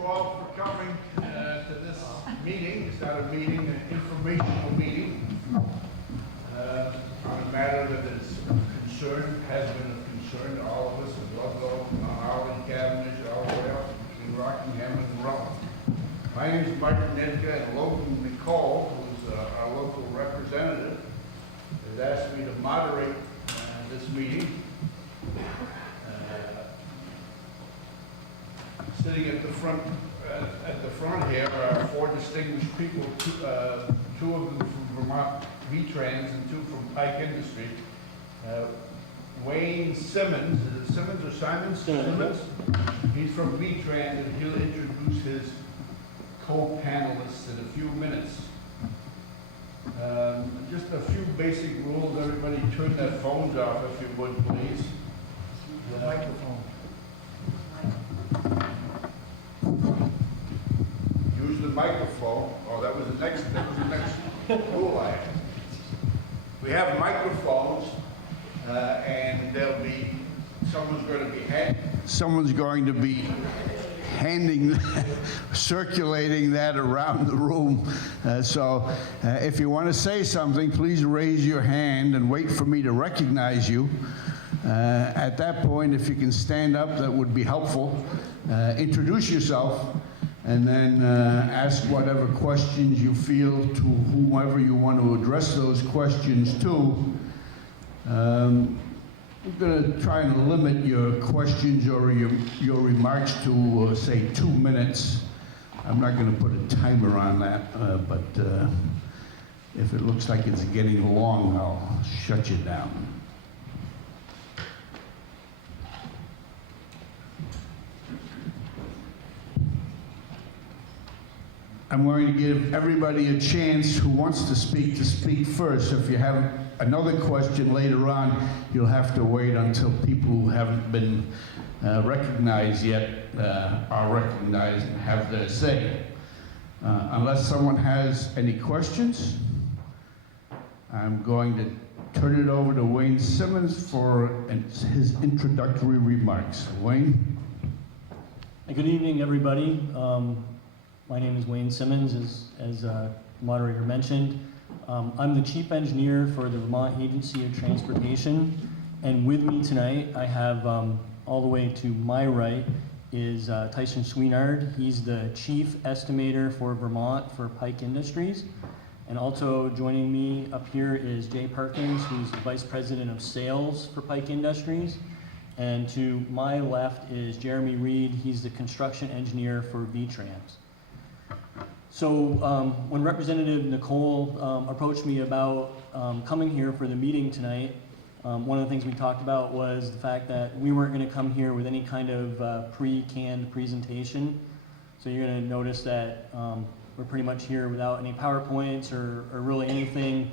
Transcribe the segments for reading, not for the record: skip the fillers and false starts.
you all for coming to this meeting. It's not a meeting, an informational meeting on a matter that is of concern, has been of concern to all of us in Ludlow, Arlington, Cavendish, all the way up in Rockingham and Rutland. My name is Martin Nedka, and Logan Nicole, who's our local representative, has asked me to moderate this meeting. Sitting at the front here are four distinguished people, two of them from Vermont VTrans and two from Pike Industries. Wayne Simmons, is it Simmons or Simons? Simmons. He's from VTrans, and he'll introduce his co-panelists in a few minutes. Just a few basic rules. Everybody turn their phones off if you would, please. The microphone. Use the microphone. Oh, that was the next rule I had. We have microphones, and there'll be someone's going to be handing, circulating that around the room. So if you want to say something, please raise your hand and wait for me to recognize you. At that point, if you can stand up, that would be helpful. Introduce yourself, and then ask whatever questions you feel to whomever you want to address those questions to. We're going to try and limit your questions or your remarks to, say, 2 minutes. I'm not going to put a timer on that, but if it looks like it's getting long, I'll shut you down. I'm going to give everybody a chance who wants to speak first. If you have another question later on, you'll have to wait until people who haven't been recognized yet are recognized and have their say. Unless someone has any questions, I'm going to turn it over to Wayne Simmons for his introductory remarks. Wayne? Good evening, everybody. My name is Wayne Simmons, as the moderator mentioned. I'm the chief engineer for the Vermont Agency of Transportation, and with me tonight, I have all the way to my right is Tyson Sweenard. He's the chief estimator for Vermont for Pike Industries. And also joining me up here is Jay Perkins, who's the vice president of sales for Pike Industries. And to my left is Jeremy Reed. He's the construction engineer for VTrans. So when Representative Nicole approached me about coming here for the meeting tonight, one of the things we talked about was the fact that we weren't going to come here with any kind of pre-canned presentation. So you're going to notice that we're pretty much here without any PowerPoints or really anything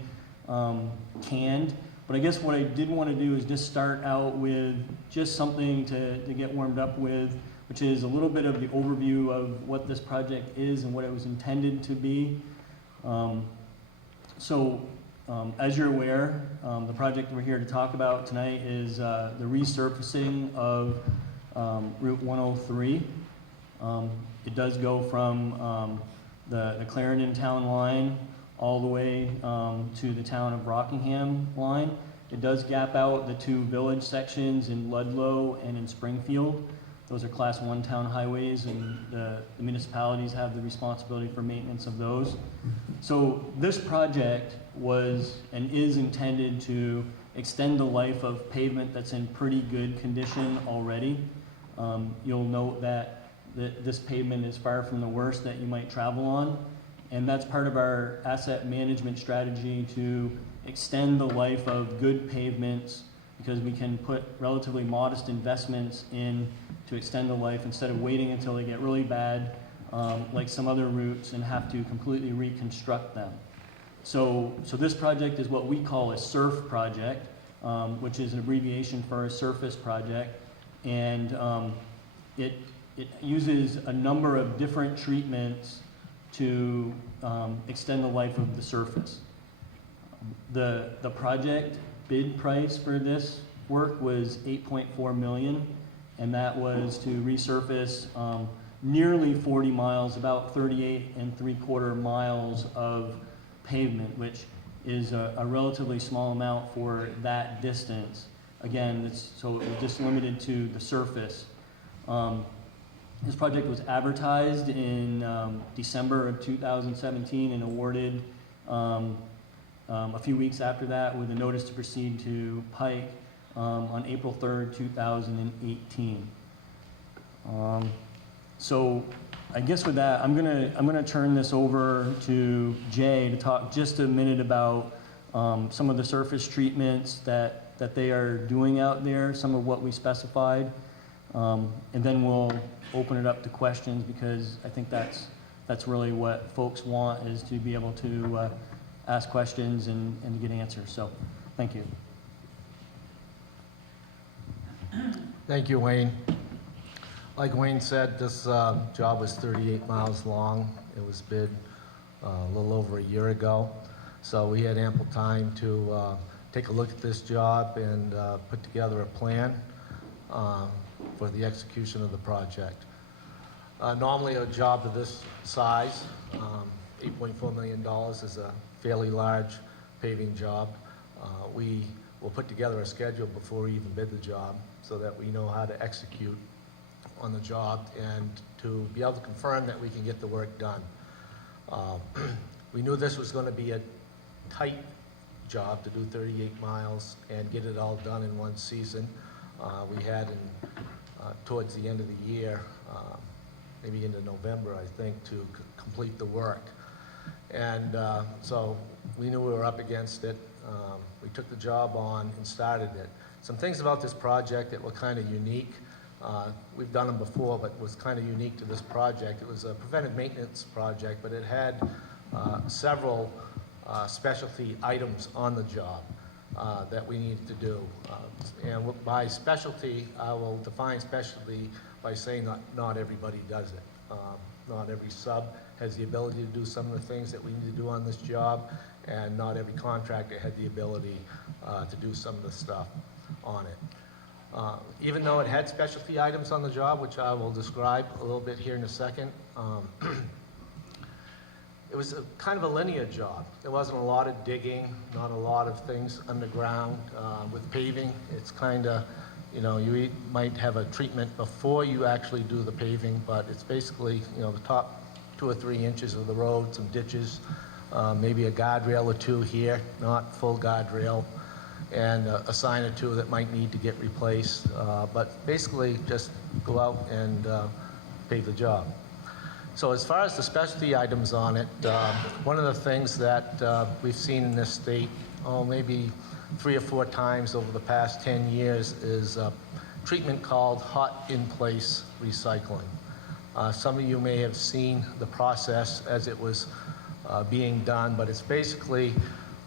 canned. But I guess what I did want to do is just start out with just something to get warmed up with, which is a little bit of the overview of what this project is and what it was intended to be. As you're aware, the project we're here to talk about tonight is the resurfacing of Route 103. It does go from the Clarendon town line all the way to the town of Rockingham line. It does gap out the two village sections in Ludlow and in Springfield. Those are Class 1 town highways, and the municipalities have the responsibility for maintenance of those. So this project was and is intended to extend the life of pavement that's in pretty good condition already. You'll note that this pavement is far from the worst that you might travel on, and that's part of our asset management strategy to extend the life of good pavements, because we can put relatively modest investments in to extend the life instead of waiting until they get really bad, like some other routes, and have to completely reconstruct them. So this project is what we call a SURF project, which is an abbreviation for a surface project, and it uses a number of different treatments to extend the life of the surface. The project bid price for this work was $8.4 million, and that was to resurface nearly 40 miles, about 38.75 miles of pavement, which is a relatively small amount for that distance. Again, so it was just limited to the surface. This project was advertised in December of 2017 and awarded a few weeks after that with a notice to proceed to Pike on April 3rd, 2018. So I guess with that, I'm gonna turn this over to Jay to talk just a minute about some of the surface treatments that they are doing out there, some of what we specified, and then we'll open it up to questions, because I think that's really what folks want, is to be able to ask questions and to get answers. So, thank you. Thank you, Wayne. Like Wayne said, this job was 38 miles long. It was bid a little over a year ago. So we had ample time to take a look at this job and put together a plan for the execution of the project. Normally a job of this size, $8.4 million, is a fairly large paving job. We will put together a schedule before we even bid the job so that we know how to execute on the job and to be able to confirm that we can get the work done. We knew this was going to be a tight job to do 38 miles and get it all done in one season. We had towards the end of the year, maybe into November, I think, to complete the work. And so we knew we were up against it. We took the job on and started it. Some things about this project that were kind of unique. We've done them before, but was kind of unique to this project. It was a preventive maintenance project, but it had several specialty items on the job that we needed to do. And by specialty, I will define specialty by saying not everybody does it. Not every sub has the ability to do some of the things that we need to do on this job, and not every contractor had the ability to do some of the stuff on it. Even though it had specialty items on the job, which I will describe a little bit here in a second, it was kind of a linear job. There wasn't a lot of digging, not a lot of things underground. With paving, it's kind of, you know, you might have a treatment before you actually do the paving, but it's basically, you know, the top 2 or 3 inches of the road, some ditches, maybe a guardrail or two here, not full guardrail, and a sign or two that might need to get replaced. But basically, just go out and pave the job. So as far as the specialty items on it, one of the things that we've seen in this state, maybe 3 or 4 times over the past 10 years, is a treatment called hot in-place recycling. Some of you may have seen the process as it was being done, but it's basically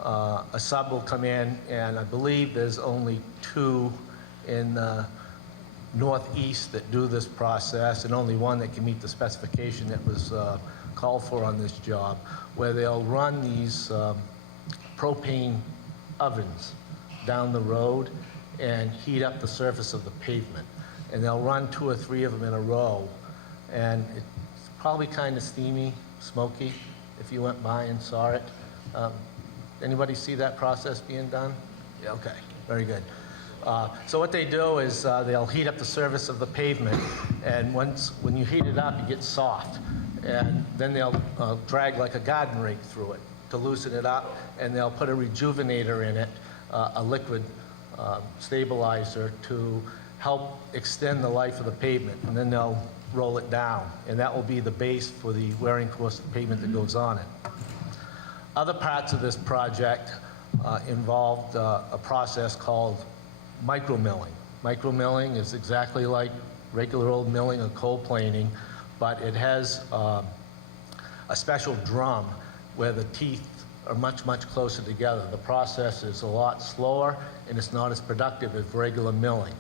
a sub will come in, and I believe there's only 2 in the Northeast that do this process, and only 1 that can meet the specification that was called for on this job, where they'll run these propane ovens down the road and heat up the surface of the pavement. And they'll run 2 or 3 of them in a row, and it's probably kind of steamy, smoky, if you went by and saw it. Anybody see that process being done? Yeah, okay, very good. So what they do is they'll heat up the surface of the pavement, and when you heat it up, it gets soft. And then they'll drag like a garden rake through it to loosen it up, and they'll put a rejuvenator in it, a liquid stabilizer, to help extend the life of the pavement, and then they'll roll it down, and that will be the base for the wearing course of pavement that goes on it. Other parts of this project involved a process called micromilling. Micromilling is exactly like regular old milling or cold planing, but it has a special drum where the teeth are much, much closer together. The process is a lot slower, and it's not as productive as regular milling.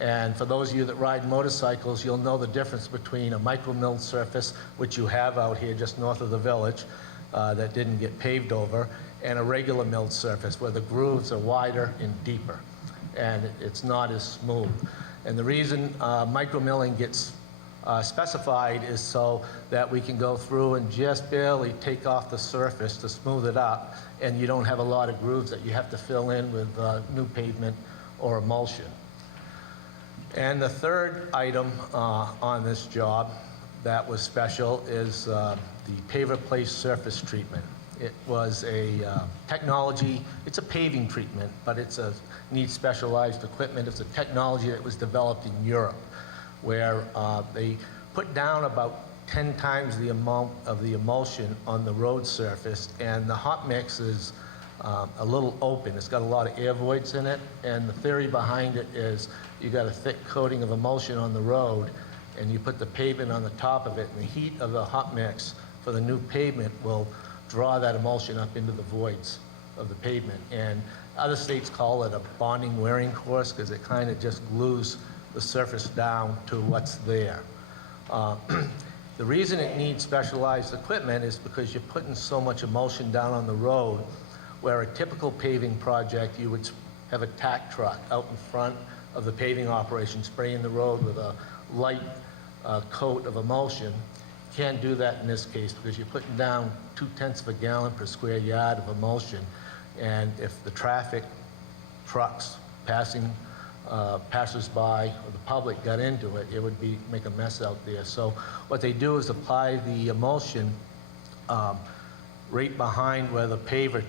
And for those of you that ride motorcycles, you'll know the difference between a micromilled surface, which you have out here just north of the village, that didn't get paved over, and a regular milled surface where the grooves are wider and deeper, and it's not as smooth. And the reason micromilling gets specified is so that we can go through and just barely take off the surface to smooth it up, and you don't have a lot of grooves that you have to fill in with new pavement or emulsion. And the third item on this job that was special is the Paver place surface treatment. It was a technology, it's a paving treatment, but needs specialized equipment. It's a technology that was developed in Europe, where they put down about 10 times the amount of the emulsion on the road surface, and the hot mix is a little open. It's got a lot of air voids in it, and the theory behind it is you got a thick coating of emulsion on the road, and you put the pavement on the top of it, and the heat of the hot mix for the new pavement will draw that emulsion up into the voids of the pavement. And other states call it a bonding wearing course because it kind of just glues the surface down to what's there. The reason it needs specialized equipment is because you're putting so much emulsion down on the road, where a typical paving project, you would have a tack truck out in front of the paving operation spraying the road with a light coat of emulsion. You can't do that in this case because you're putting down 0.2 of a gallon per square yard of emulsion, and if the traffic, trucks passing passers-by or the public got into it, it would make a mess out there. So what they do is apply the emulsion right behind where the paver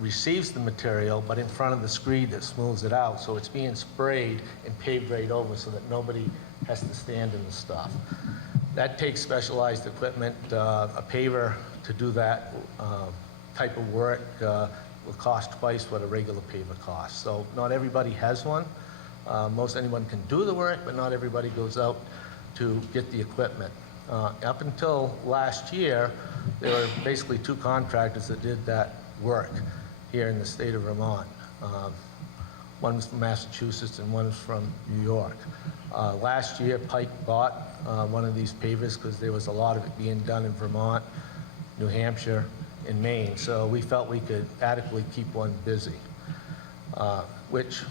receives the material, but in front of the screed that smooths it out. So it's being sprayed and paved right over so that nobody has to stand in the stuff. That takes specialized equipment. A paver to do that type of work will cost twice what a regular paver costs. So not everybody has one. Most anyone can do the work, but not everybody goes out to get the equipment. Up until last year, there were basically two contractors that did that work here in the state of Vermont. One was from Massachusetts and one was from New York. Last year, Pike bought one of these pavers because there was a lot of it being done in Vermont, New Hampshire, and Maine. So we felt we could adequately keep one busy, which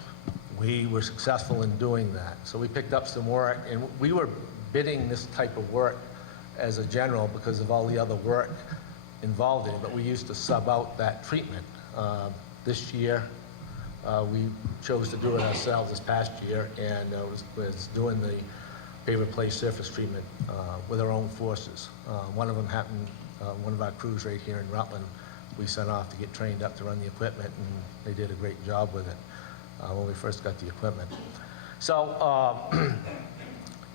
we were successful in doing that. So we picked up some work, and we were bidding this type of work as a general because of all the other work involved in it, but we used to sub out that treatment. This year, we chose to do it ourselves this past year, and was doing the paver place surface treatment with our own forces. One of them happened, one of our crews right here in Rutland, we sent off to get trained up to run the equipment, and they did a great job with it when we first got the equipment. So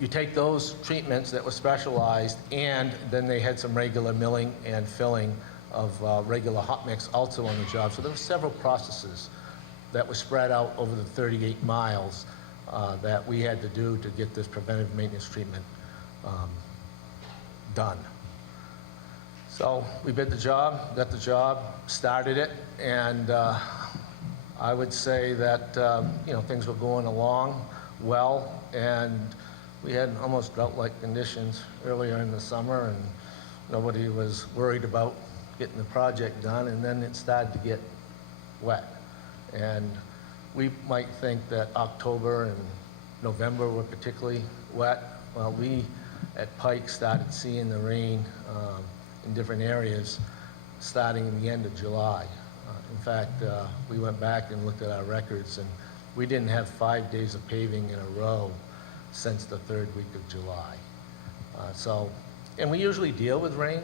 you take those treatments that were specialized, and then they had some regular milling and filling of regular hot mix also on the job. So there were several processes that were spread out over the 38 miles that we had to do to get this preventive maintenance treatment done. So we bid the job, got the job, started it, and I would say that things were going along well, and we had almost drought-like conditions earlier in the summer, and nobody was worried about getting the project done, and then it started to get wet. And we might think that October and November were particularly wet. Well, we at Pike started seeing the rain in different areas starting in the end of July. In fact, we went back and looked at our records, and we didn't have 5 days of paving in a row since the third week of July. And we usually deal with rain.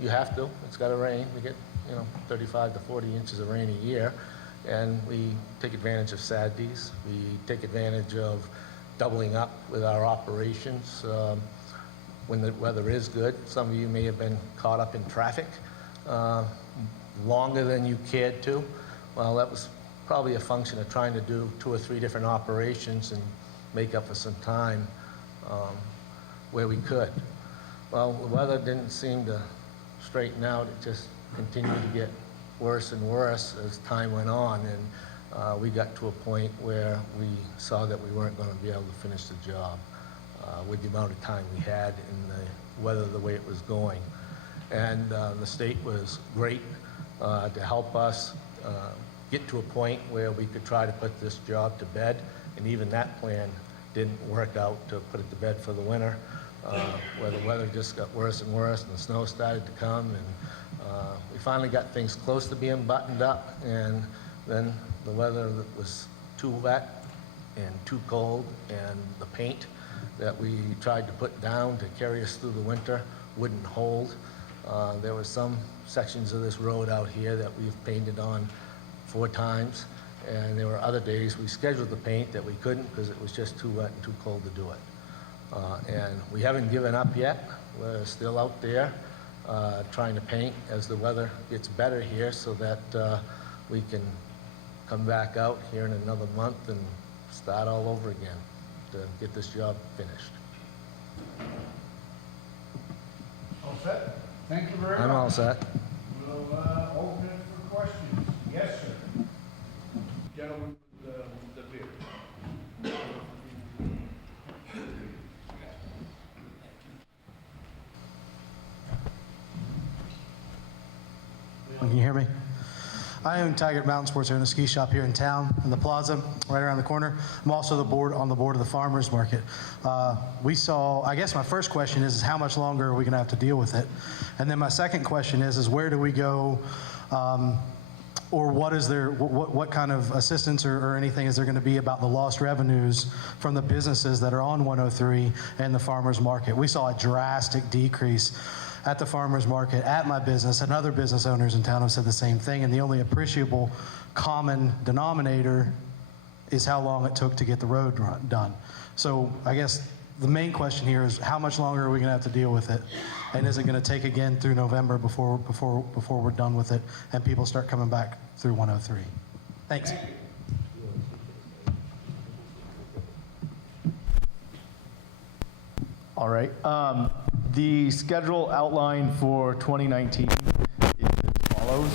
You have to, it's gotta rain. We get 35 to 40 inches of rain a year, and we take advantage of Saturdays. We take advantage of doubling up with our operations when the weather is good. Some of you may have been caught up in traffic longer than you cared to. Well, that was probably a function of trying to do 2 or 3 different operations and make up for some time where we could. Well, the weather didn't seem to straighten out. It just continued to get worse and worse as time went on, and we got to a point where we saw that we weren't going to be able to finish the job with the amount of time we had and the weather the way it was going. And the state was great to help us get to a point where we could try to put this job to bed, and even that plan didn't work out to put it to bed for the winter, where the weather just got worse and worse and the snow started to come, and we finally got things close to being buttoned up, and then the weather was too wet and too cold, and the paint that we tried to put down to carry us through the winter wouldn't hold. There were some sections of this road out here that we've painted on 4 times, and there were other days we scheduled the paint that we couldn't because it was just too wet and too cold to do it. And we haven't given up yet. We're still out there trying to paint as the weather gets better here so that we can come back out here in another month and start all over again to get this job finished. All set? Thank you very much. I'm all set. We'll open it for questions. Yes, sir. Gentleman with the beard. Can you hear me? I own Tiger Mountain Sports. I own a ski shop here in town, in the plaza, right around the corner. I'm also on the board of the farmers market. I guess my first question is how much longer are we going to have to deal with it? And then my second question is where do we go, or what kind of assistance or anything is there going to be about the lost revenues from the businesses that are on 103 and the farmers market? We saw a drastic decrease at the farmers market, at my business, and other business owners in town have said the same thing, and the only appreciable common denominator is how long it took to get the road done. So I guess the main question here is how much longer are we going to have to deal with it, and is it going to take again through November before we're done with it and people start coming back through 103? Thanks. Thank you. All right. The schedule outline for 2019 is as follows.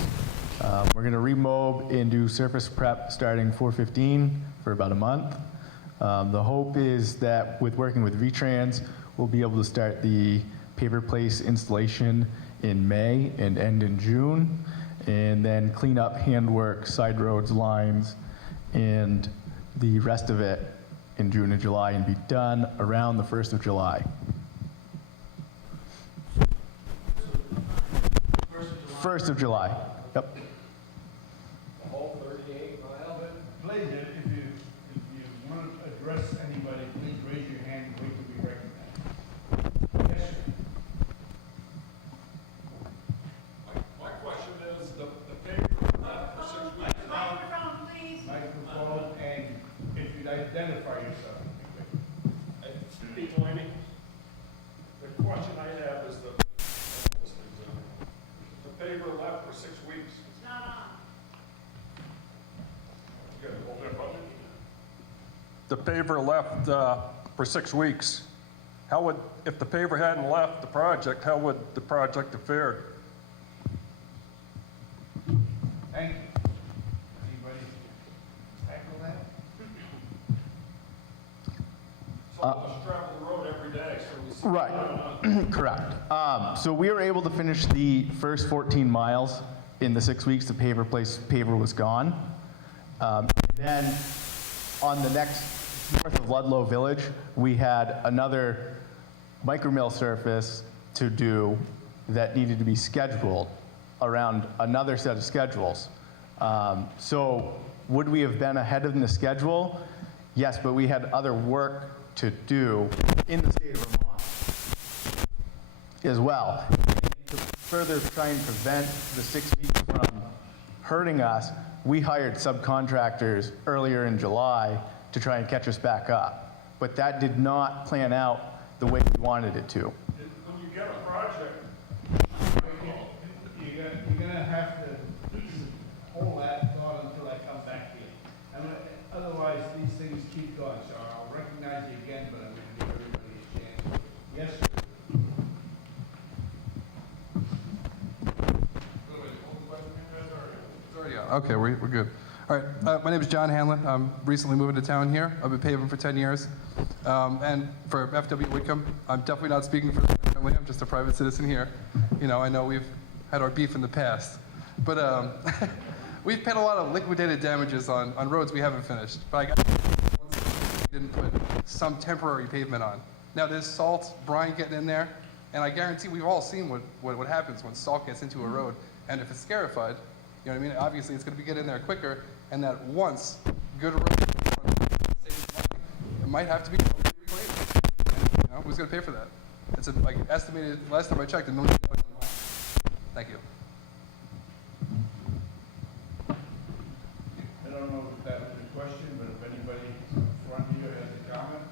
We're going to remob and do surface prep starting 4/15 for about a month. The hope is that with working with VTrans, we'll be able to start the paver place installation in May and end in June, and then clean up handwork, side roads, lines, and the rest of it in June and July, and be done around the 1st of July. 1st of July. Yep. The whole 38 mile. Please, if you want to address anybody, please raise your hand and wait to be recognized. Yes, sir. My question is, the paper left for 6 weeks. Microphone, please. Microphone, and if you'd identify yourself. Pete Delaney. The question I have is the paper left for 6 weeks. It's not on. You gotta hold that button. The paver left for 6 weeks. How would, if the paver hadn't left the project, how would the project have fared? Thank you. Anybody tackle that? Some of us travel the road every day, so we see. Right. Correct. So we were able to finish the first 14 miles in the 6 weeks the paver was gone. And then on the next, north of Ludlow Village, we had another micromill surface to do that needed to be scheduled around another set of schedules. So would we have been ahead of the schedule? Yes, but we had other work to do in the state of Vermont as well. To further try and prevent the 6 weeks from hurting us, we hired subcontractors earlier in July to try and catch us back up. But that did not plan out the way we wanted it to. When you get a project, You're gonna have to hold that thought until I come back here. And otherwise, these things keep going, so I'll recognize you again, but I'm gonna give everybody a chance. Yes, sir. Okay, we're good. All right, my name is John Hanlon. I'm recently moving to town here. I've been paving for 10 years. And for FW Whitcomb, I'm definitely not speaking for the family. I'm just a private citizen here. You know, I know we've had our beef in the past. But we've paid a lot of liquidated damages on roads we haven't finished. But I got we didn't put some temporary pavement on. Now there's salt, brine getting in there, and I guarantee we've all seen what happens when salt gets into a road. And if it's scarified, you know what I mean? Obviously it's going to get in there quicker, and that once good road saves money, it might have to be reclaimed. You know, who's going to pay for that? It's like estimated, last time I checked, $1 million a month. Thank you. I don't know if that was a question, but if anybody in front of you has a comment?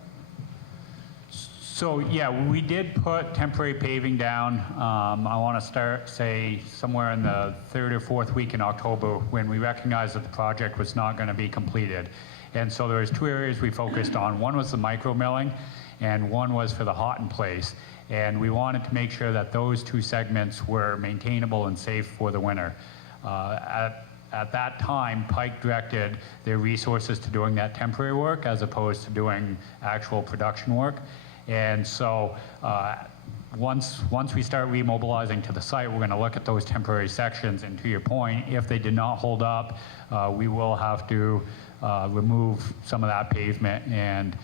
So, yeah, we did put temporary paving down. I want to say somewhere in the third or fourth week in October when we recognized that the project was not going to be completed. And so there was two areas we focused on. One was the micro milling and one was for the hot in place. And we wanted to make sure that those two segments were maintainable and safe for the winter. At that time, Pike directed their resources to doing that temporary work as opposed to doing actual production work. And so once we start remobilizing to the site, we're going to look at those temporary sections. And to your point, if they did not hold up, we will have to remove some of that pavement and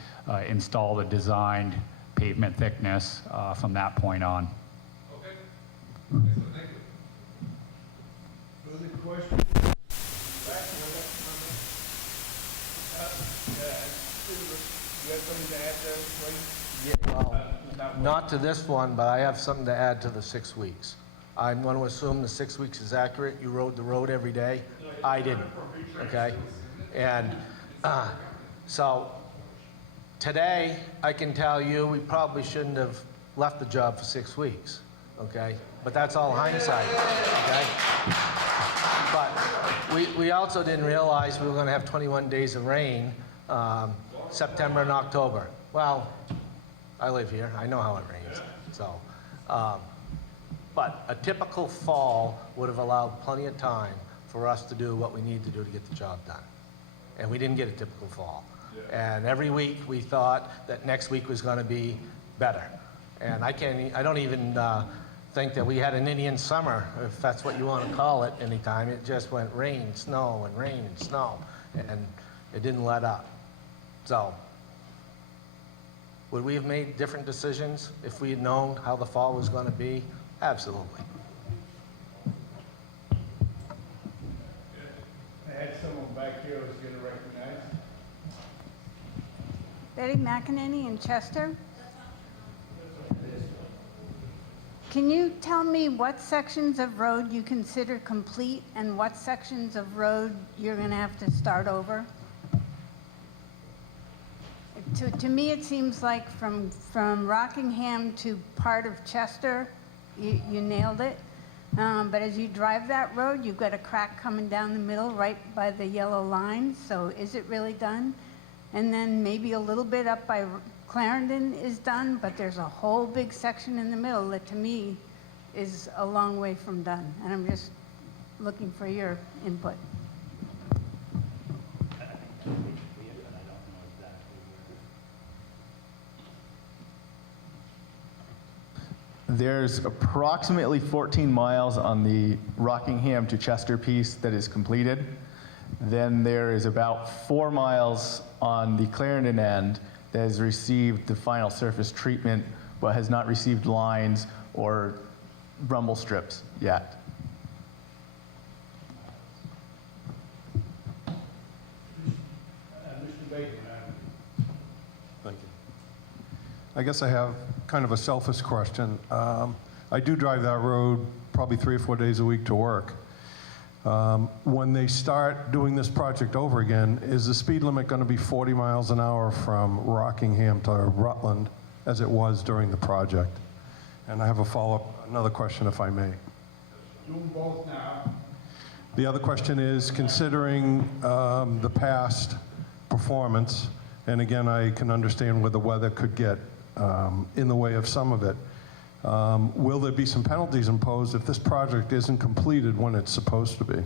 install the designed pavement thickness from that point on. Okay. Excellent. Thank you. Further questions? You have something to add there, please? Yeah, well, not to this one, but I have something to add to the 6 weeks. I'm going to assume the 6 weeks is accurate. You rode the road every day. I didn't, okay? And so today, I can tell you, we probably shouldn't have left the job for 6 weeks, okay? But that's all hindsight, okay? But we also didn't realize we were going to have 21 days of rain, September and October. Well, I live here. I know how it rains. So, but a typical fall would have allowed plenty of time for us to do what we need to do to get the job done. And we didn't get a typical fall. And every week we thought that next week was going to be better. And I don't even think that we had an Indian summer, if that's what you want to call it, anytime. It just went rain, snow, and rain and snow. And it didn't let up. So, would we have made different decisions if we had known how the fall was going to be? Absolutely. I had someone back here who was going to recognize. Betty McEnany in Chester. Can you tell me what sections of road you consider complete and what sections of road you're going to have to start over? To me, it seems like from Rockingham to part of Chester, you nailed it. But as you drive that road, you've got a crack coming down the middle right by the yellow line. So is it really done? And then maybe a little bit up by Clarendon is done, but there's a whole big section in the middle that to me is a long way from done. And I'm just looking for your input. There's approximately 14 miles on the Rockingham to Chester piece that is completed. Then there is about 4 miles on the Clarendon end that has received the final surface treatment but has not received lines or rumble strips yet. Mr. Bateman. Thank you. I guess I have kind of a selfish question. I do drive that road probably 3 or 4 days a week to work. When they start doing this project over again, is the speed limit going to be 40 miles an hour from Rockingham to Rutland as it was during the project? And I have a follow-up, another question if I may. Do them both now. The other question is, considering the past performance, and again, I can understand where the weather could get in the way of some of it, will there be some penalties imposed if this project isn't completed when it's supposed to be?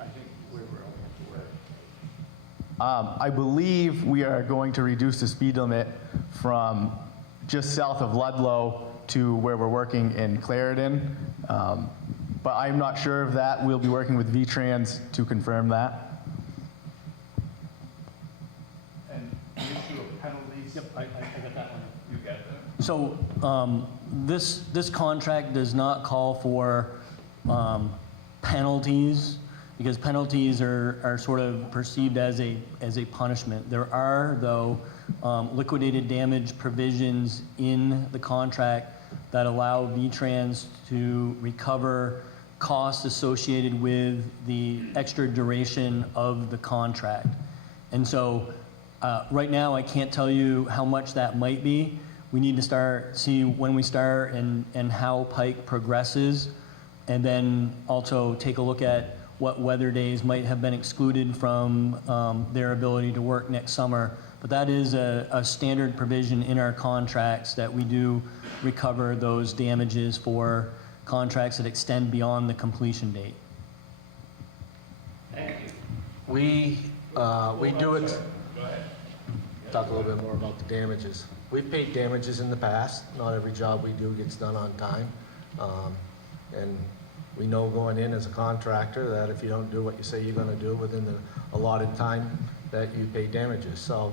I think I believe we are going to reduce the speed limit from just south of Ludlow to where we're working in Clarendon. But I'm not sure of that. We'll be working with VTrans to confirm that. And the issue of penalties? Yep, I got that one. You got that. So this contract does not call for penalties, because penalties are sort of perceived as a punishment. There are, though, liquidated damage provisions in the contract that allow VTrans to recover costs associated with the extra duration of the contract. And so right now I can't tell you how much that might be. We need to see when we start and how Pike progresses, and then also take a look at what weather days might have been excluded from their ability to work next summer. But that is a standard provision in our contracts, that we do recover those damages for contracts that extend beyond the completion date. Thank you. We do it. Go ahead. Talk a little bit more about the damages. We've paid damages in the past. Not every job we do gets done on time. And we know going in as a contractor that if you don't do what you say you're going to do within the allotted time, that you pay damages. So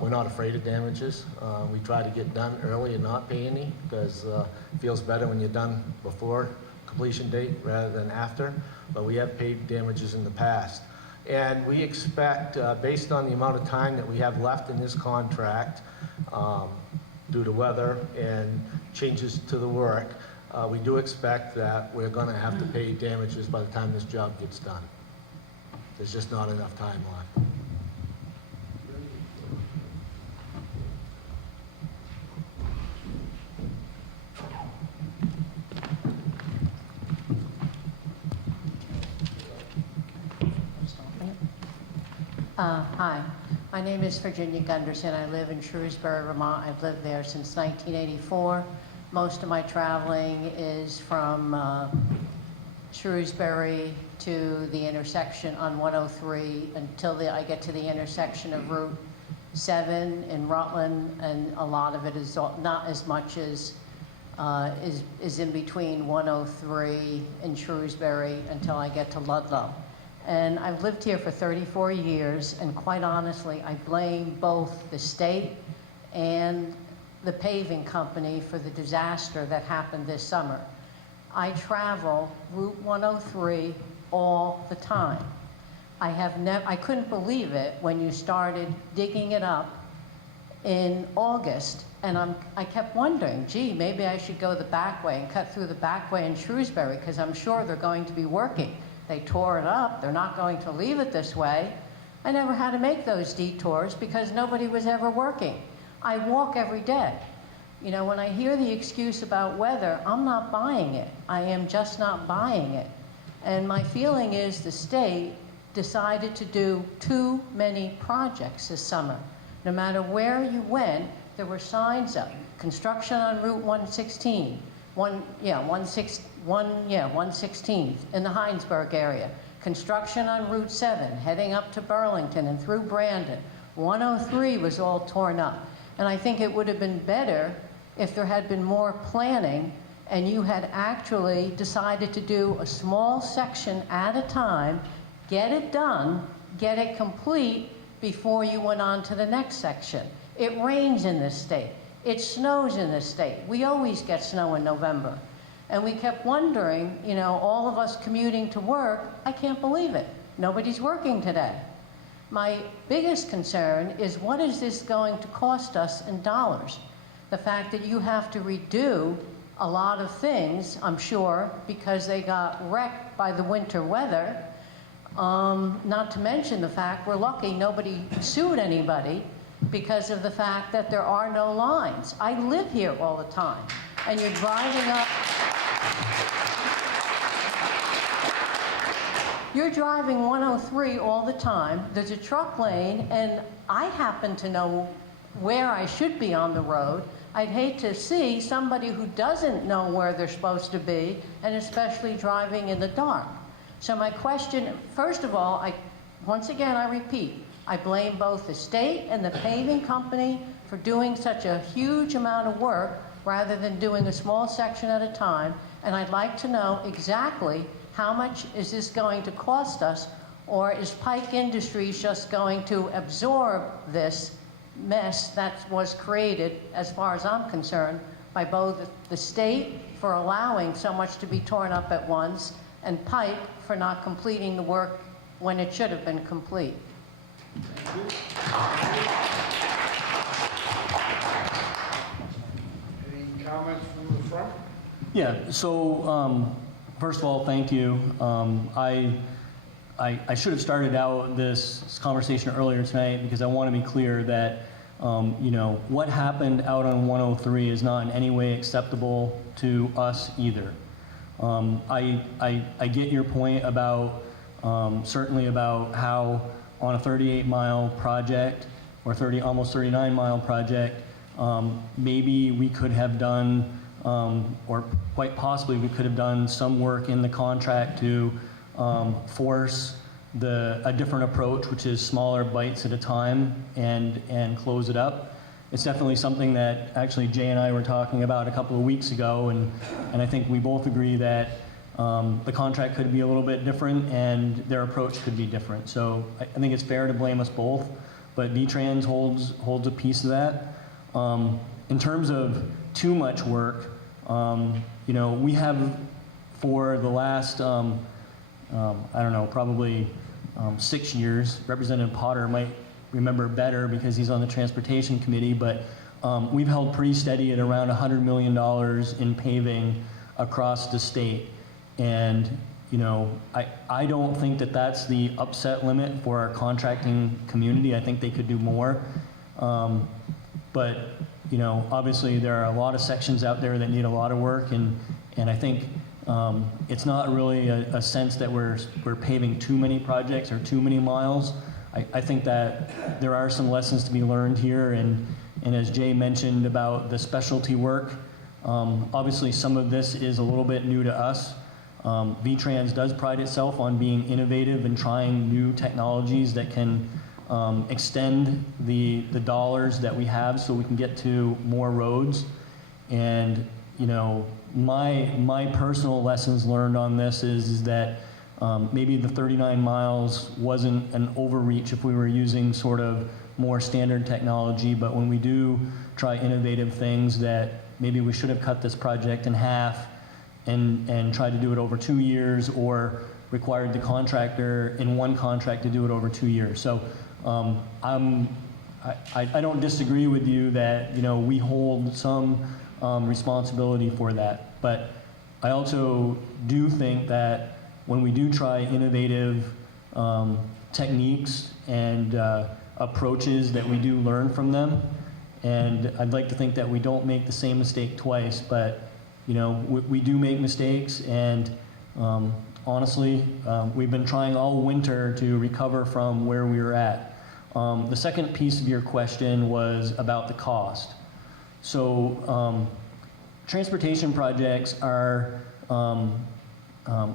we're not afraid of damages. We try to get done early and not pay any, because it feels better when you're done before completion date rather than after. But we have paid damages in the past. And we expect, based on the amount of time that we have left in this contract, due to weather and changes to the work, we do expect that we're going to have to pay damages by the time this job gets done. There's just not enough time left. Hi, my name is Virginia Gunderson. I live in Shrewsbury, Vermont. I've lived there since 1984. Most of my traveling is from Shrewsbury to the intersection on 103 until I get to the intersection of Route 7 in Rutland, and a lot of it is not as much as is in between 103 and Shrewsbury until I get to Ludlow. And I've lived here for 34 years, and quite honestly, I blame both the state and the paving company for the disaster that happened this summer. I travel Route 103 all the time. I couldn't believe it when you started digging it up in August, and I kept wondering, gee, maybe I should go the back way and cut through the back way in Shrewsbury, because I'm sure they're going to be working. They tore it up. They're not going to leave it this way. I never had to make those detours because nobody was ever working. I walk every day. You know, when I hear the excuse about weather, I'm not buying it. I am just not buying it. And my feeling is the state decided to do too many projects this summer. No matter where you went, there were signs up. Construction on Route 116, 116th in the Heinsberg area. Construction on Route 7, heading up to Burlington and through Brandon. 103 was all torn up. And I think it would have been better if there had been more planning and you had actually decided to do a small section at a time, get it done, get it complete before you went on to the next section. It rains in this state. It snows in this state. We always get snow in November. And we kept wondering, you know, all of us commuting to work, I can't believe it. Nobody's working today. My biggest concern is, what is this going to cost us in dollars? The fact that you have to redo a lot of things, I'm sure, because they got wrecked by the winter weather. Not to mention the fact we're lucky nobody sued anybody because of the fact that there are no lines. I live here all the time, and you're driving up. You're driving 103 all the time. There's a truck lane, and I happen to know where I should be on the road. I'd hate to see somebody who doesn't know where they're supposed to be, and especially driving in the dark. So my question, first of all, once again, I repeat, I blame both the state and the paving company for doing such a huge amount of work rather than doing a small section at a time. And I'd like to know exactly how much is this going to cost us, or is Pike Industries just going to absorb this mess that was created, as far as I'm concerned, by both the state for allowing so much to be torn up at once and Pike for not completing the work when it should have been complete? Any comments from the front? Yeah, so first of all, thank you. I should have started out this conversation earlier tonight because I want to be clear that you know, what happened out on 103 is not in any way acceptable to us either. I get your point about certainly about how on a 38-mile project or almost 39-mile project, maybe we could have done, or quite possibly we could have done some work in the contract to force a different approach, which is smaller bites at a time and close it up. It's definitely something that actually Jay and I were talking about a couple of weeks ago, and I think we both agree that the contract could be a little bit different and their approach could be different. So I think it's fair to blame us both, but VTrans holds a piece of that. In terms of too much work, you know, we have for the last, I don't know, probably 6 years, Representative Potter might remember better because he's on the Transportation Committee, but we've held pretty steady at around $100 million in paving across the state. And, you know, I don't think that that's the upset limit for our contracting community. I think they could do more. But, you know, obviously there are a lot of sections out there that need a lot of work, and I think it's not really a sense that we're paving too many projects or too many miles. I think that there are some lessons to be learned here, and as Jay mentioned about the specialty work, obviously some of this is a little bit new to us. VTrans does pride itself on being innovative and trying new technologies that can extend the dollars that we have so we can get to more roads. And, you know, my personal lessons learned on this is that maybe the 39 miles wasn't an overreach if we were using sort of more standard technology, but when we do try innovative things, that maybe we should have cut this project in half and tried to do it over 2 years, or required the contractor in one contract to do it over 2 years. So I don't disagree with you that, you know, we hold some responsibility for that, but I also do think that when we do try innovative techniques and approaches, that we do learn from them. And I'd like to think that we don't make the same mistake twice, but you know, we do make mistakes, and honestly, we've been trying all winter to recover from where we were at. The second piece of your question was about the cost. So transportation projects are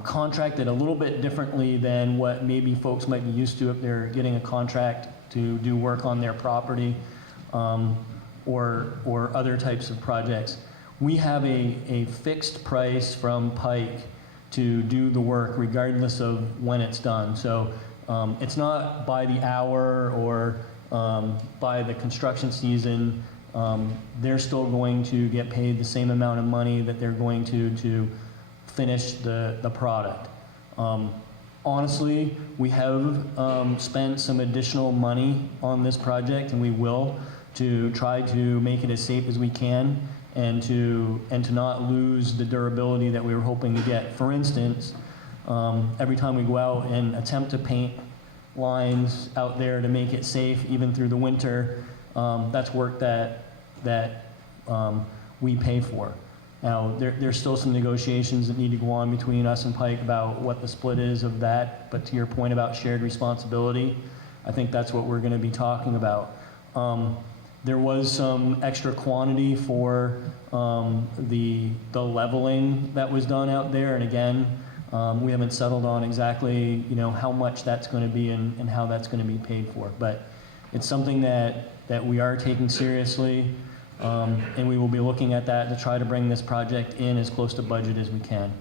contracted a little bit differently than what maybe folks might be used to if they're getting a contract to do work on their property, or other types of projects. We have a fixed price from Pike to do the work regardless of when it's done. So it's not by the hour or by the construction season. They're still going to get paid the same amount of money that they're going to finish the product. Honestly, we have spent some additional money on this project, and we will, to try to make it as safe as we can, and to not lose the durability that we were hoping to get. For instance, every time we go out and attempt to paint lines out there to make it safe, even through the winter, that's work that we pay for. Now, there's still some negotiations that need to go on between us and Pike about what the split is of that, but to your point about shared responsibility, I think that's what we're going to be talking about. There was some extra quantity for the leveling that was done out there, and again, We haven't settled on exactly, how much that's going to be and how that's going to be paid for. But it's something that we are taking seriously, and we will be looking at that to try to bring this project in as close to budget as we can.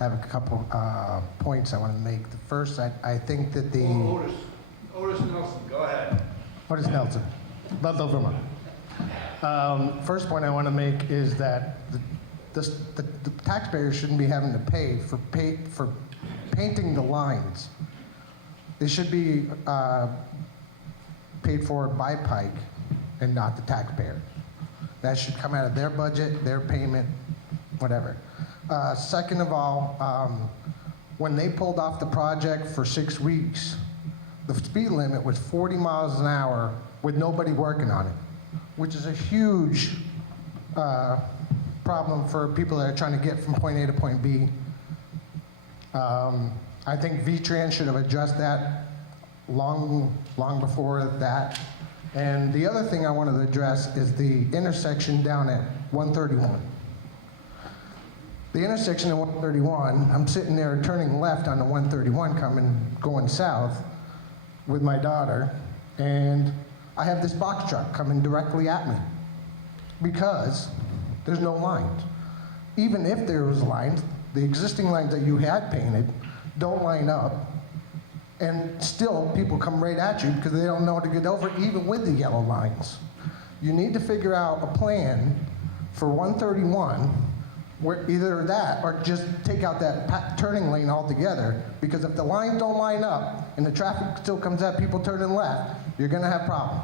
I have a couple points I want to make. The first, I think that the... Otis Nelson, go ahead. Otis Nelson, Ludlow, Vermont. First point I want to make is that the taxpayers shouldn't be having to pay for painting the lines. They should be paid for by Pike and not the taxpayer. That should come out of their budget, their payment, whatever. Second of all, when they pulled off the project for 6 weeks, the speed limit was 40 miles an hour with nobody working on it, which is a huge problem for people that are trying to get from point A to point B. I think VTrans should have addressed that long before that. And the other thing I wanted to address is the intersection down at 131. The intersection at 131, I'm sitting there turning left on the 131 going south with my daughter, and I have this box truck coming directly at me because there's no lines. Even if there was lines, the existing lines that you had painted don't line up, and still people come right at you because they don't know how to get over even with the yellow lines. You need to figure out a plan for 131 where either that or just take out that turning lane altogether, because if the lines don't line up and the traffic still comes at people turning left, you're going to have problems.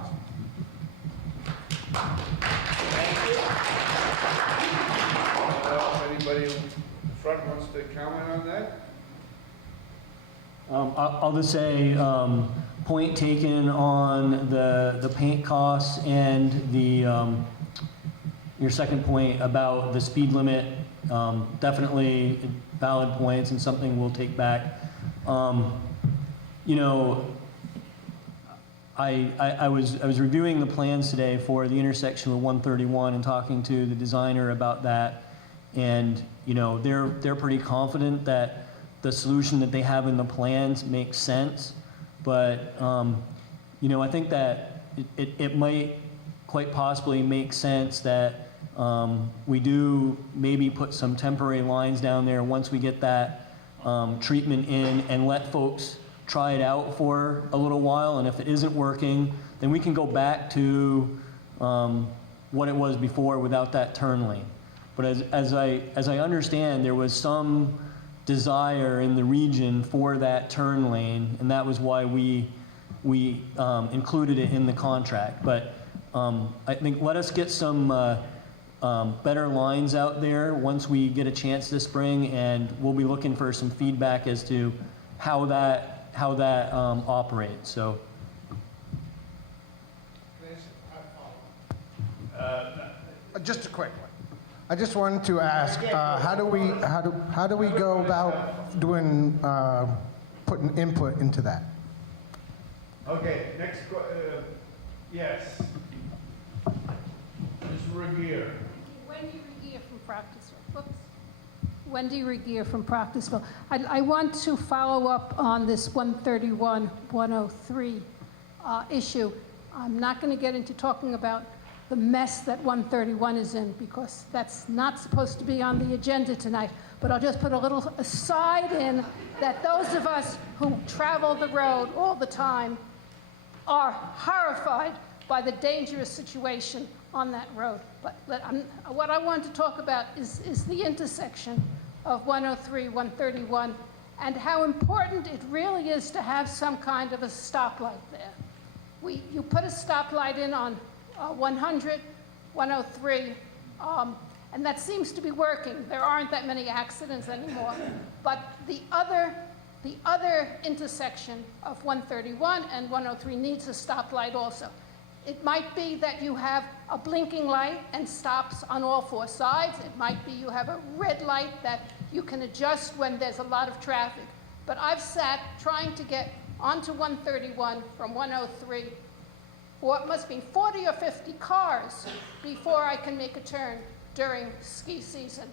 Anybody in the front wants to comment on that? I'll just say, point taken on the paint costs and your second point about the speed limit. Definitely valid points and something we'll take back. I was reviewing the plans today for the intersection with 131 and talking to the designer about that, and they're pretty confident that the solution that they have in the plans makes sense, but I think that it might quite possibly make sense that we do maybe put some temporary lines down there once we get that treatment in, and let folks try it out for a little while, and if it isn't working, then we can go back to what it was before without that turn lane. But as I understand, there was some desire in the region for that turn lane, and that was why we included it in the contract. But I think let us get some better lines out there once we get a chance this spring, and we'll be looking for some feedback as to how that operates. So. Just a quick one. I just wanted to ask, how do we go about doing putting input into that? Okay, next, yes. Ms. Regier. Wendy Regier from Proctorsville. Whoops. Wendy Regier from Proctorsville. I want to follow up on this 131-103 issue. I'm not going to get into talking about the mess that 131 is in, because that's not supposed to be on the agenda tonight. But I'll just put a little aside in that those of us who travel the road all the time are horrified by the dangerous situation on that road. But what I want to talk about is the intersection of 103, 131, and how important it really is to have some kind of a stoplight there. You put a stoplight in on 100, 103, and that seems to be working. There aren't that many accidents anymore. But the other intersection of 131 and 103 needs a stoplight also. It might be that you have a blinking light and stops on all four sides. It might be you have a red light that you can adjust when there's a lot of traffic. but I've sat trying to get onto 131 from 103 for it must be 40 or 50 cars before I can make a turn during ski season.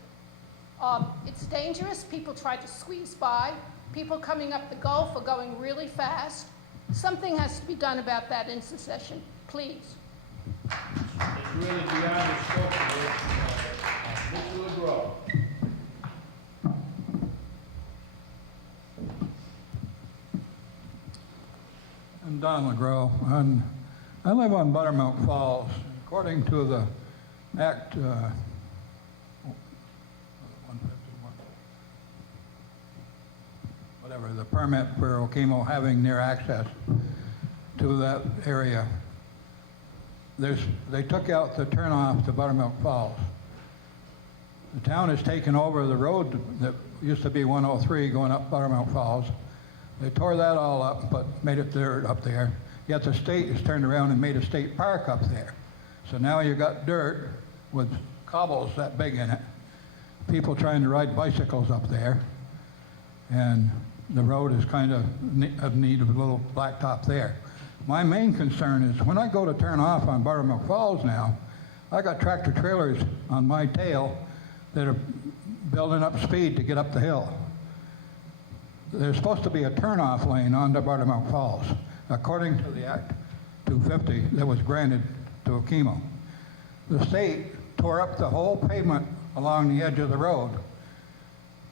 It's dangerous. People try to squeeze by. People coming up the Gulf are going really fast. Something has to be done about that intersection, please. It's really beyond the scope of it. Mr. LeGros. I'm Don LeGros. I live on Buttermilk Falls. According to the Act 151, whatever, the permit for Okemo having near access to that area, they took out the turnoff to Buttermilk Falls. The town has taken over the road that used to be 103 going up Buttermilk Falls. They tore that all up, but made it dirt up there. Yet the state has turned around and made a state park up there. So now you got dirt with cobbles that big in it. People trying to ride bicycles up there. And the road is kind of need of a little blacktop there. My main concern is when I go to turn off on Buttermilk Falls now, I got tractor trailers on my tail that are building up speed to get up the hill. There's supposed to be a turnoff lane onto Buttermilk Falls, according to the Act 250 that was granted to Okemo. The state tore up the whole pavement along the edge of the road,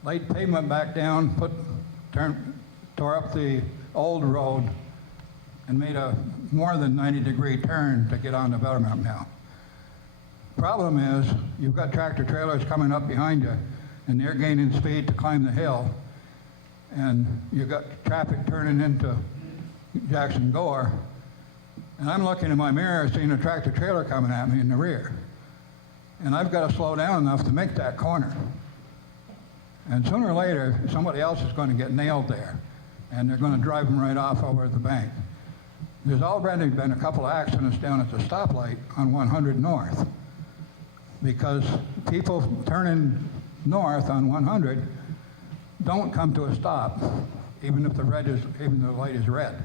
laid pavement back down, tore up the old road, and made a more than 90-degree turn to get onto Buttermilk now. Problem is, you've got tractor trailers coming up behind you, and they're gaining speed to climb the hill, and you've got traffic turning into Jackson Gore, and I'm looking in my mirror seeing a tractor trailer coming at me in the rear. And I've got to slow down enough to make that corner. And sooner or later, somebody else is going to get nailed there, and they're going to drive them right off over the bank. There's already been a couple of accidents down at the stoplight on 100 North because people turning north on 100 don't come to a stop, even if the light is red.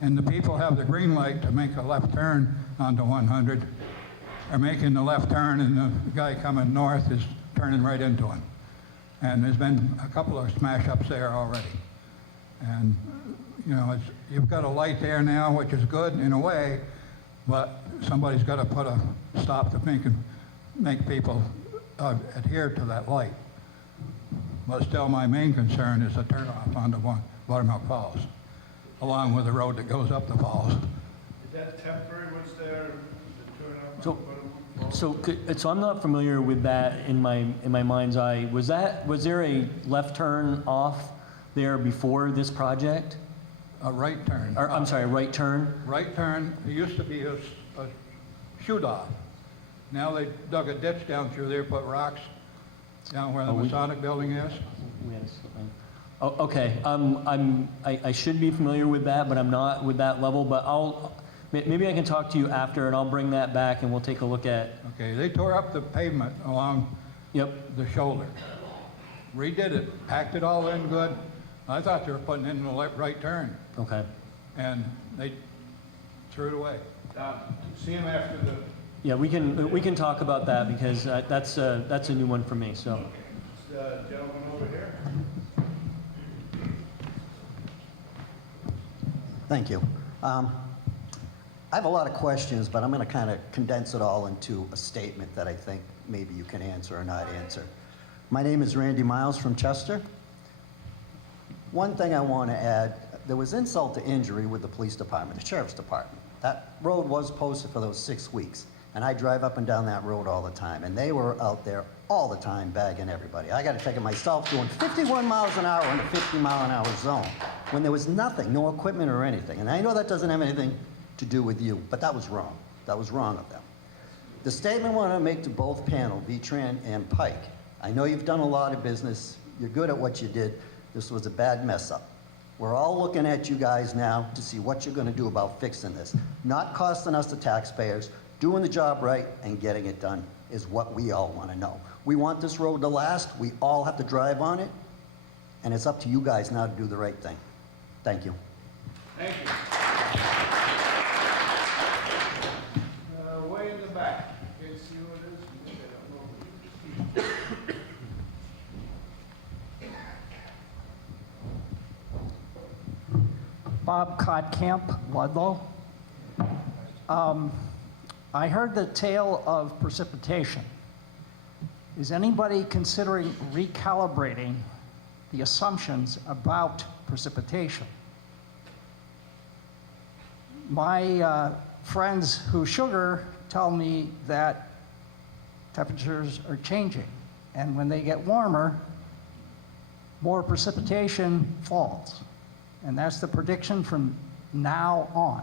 And the people have the green light to make a left turn onto 100. Are making the left turn, and the guy coming north is turning right into him. And there's been a couple of smash-ups there already. And you know, you've got a light there now, which is good in a way, but somebody's got to put a stop to make people adhere to that light. But still, my main concern is the turnoff onto Buttermilk Falls, along with the road that goes up the falls. Is that temporary, what's there, the turnoff? So I'm not familiar with that in my mind's eye. Was there a left turn off there before this project? A right turn. Or, I'm sorry, a right turn? Right turn. It used to be a shoot off. Now they dug a ditch down through there, put rocks down where the Masonic building is. Oh, okay. I should be familiar with that, but I'm not with that level. But maybe I can talk to you after, and I'll bring that back, and we'll take a look at. Okay, they tore up the pavement along the shoulder, redid it, packed it all in good. I thought they were putting in the right turn. Okay. And they threw it away. See him after the... Yeah, we can talk about that because that's a new one for me. So. Gentleman over here. Thank you. I have a lot of questions, but I'm going to kind of condense it all into a statement that I think maybe you can answer or not answer. My name is Randy Miles from Chester. One thing I want to add, there was insult to injury with the police department, the sheriff's department. That road was posted for those 6 weeks, and I drive up and down that road all the time, and they were out there all the time bagging everybody. I got to take it myself doing 51 miles an hour in a 50-mile-an-hour zone when there was nothing, no equipment or anything. And I know that doesn't have anything to do with you, but that was wrong. That was wrong of them. The statement I want to make to both panel, VTrans and Pike, I know you've done a lot of business. You're good at what you did. This was a bad mess up. We're all looking at you guys now to see what you're going to do about fixing this. Not costing us the taxpayers, doing the job right, and getting it done is what we all want to know. We want this road to last. We all have to drive on it. and it's up to you guys now to do the right thing. Thank you. Thank you. Way in the back. Can't see who it is. Bob Codcamp, Ludlow. I heard the tale of precipitation. Is anybody considering recalibrating the assumptions about precipitation? My friends who sugar tell me that temperatures are changing, and when they get warmer, more precipitation falls. And that's the prediction from now on.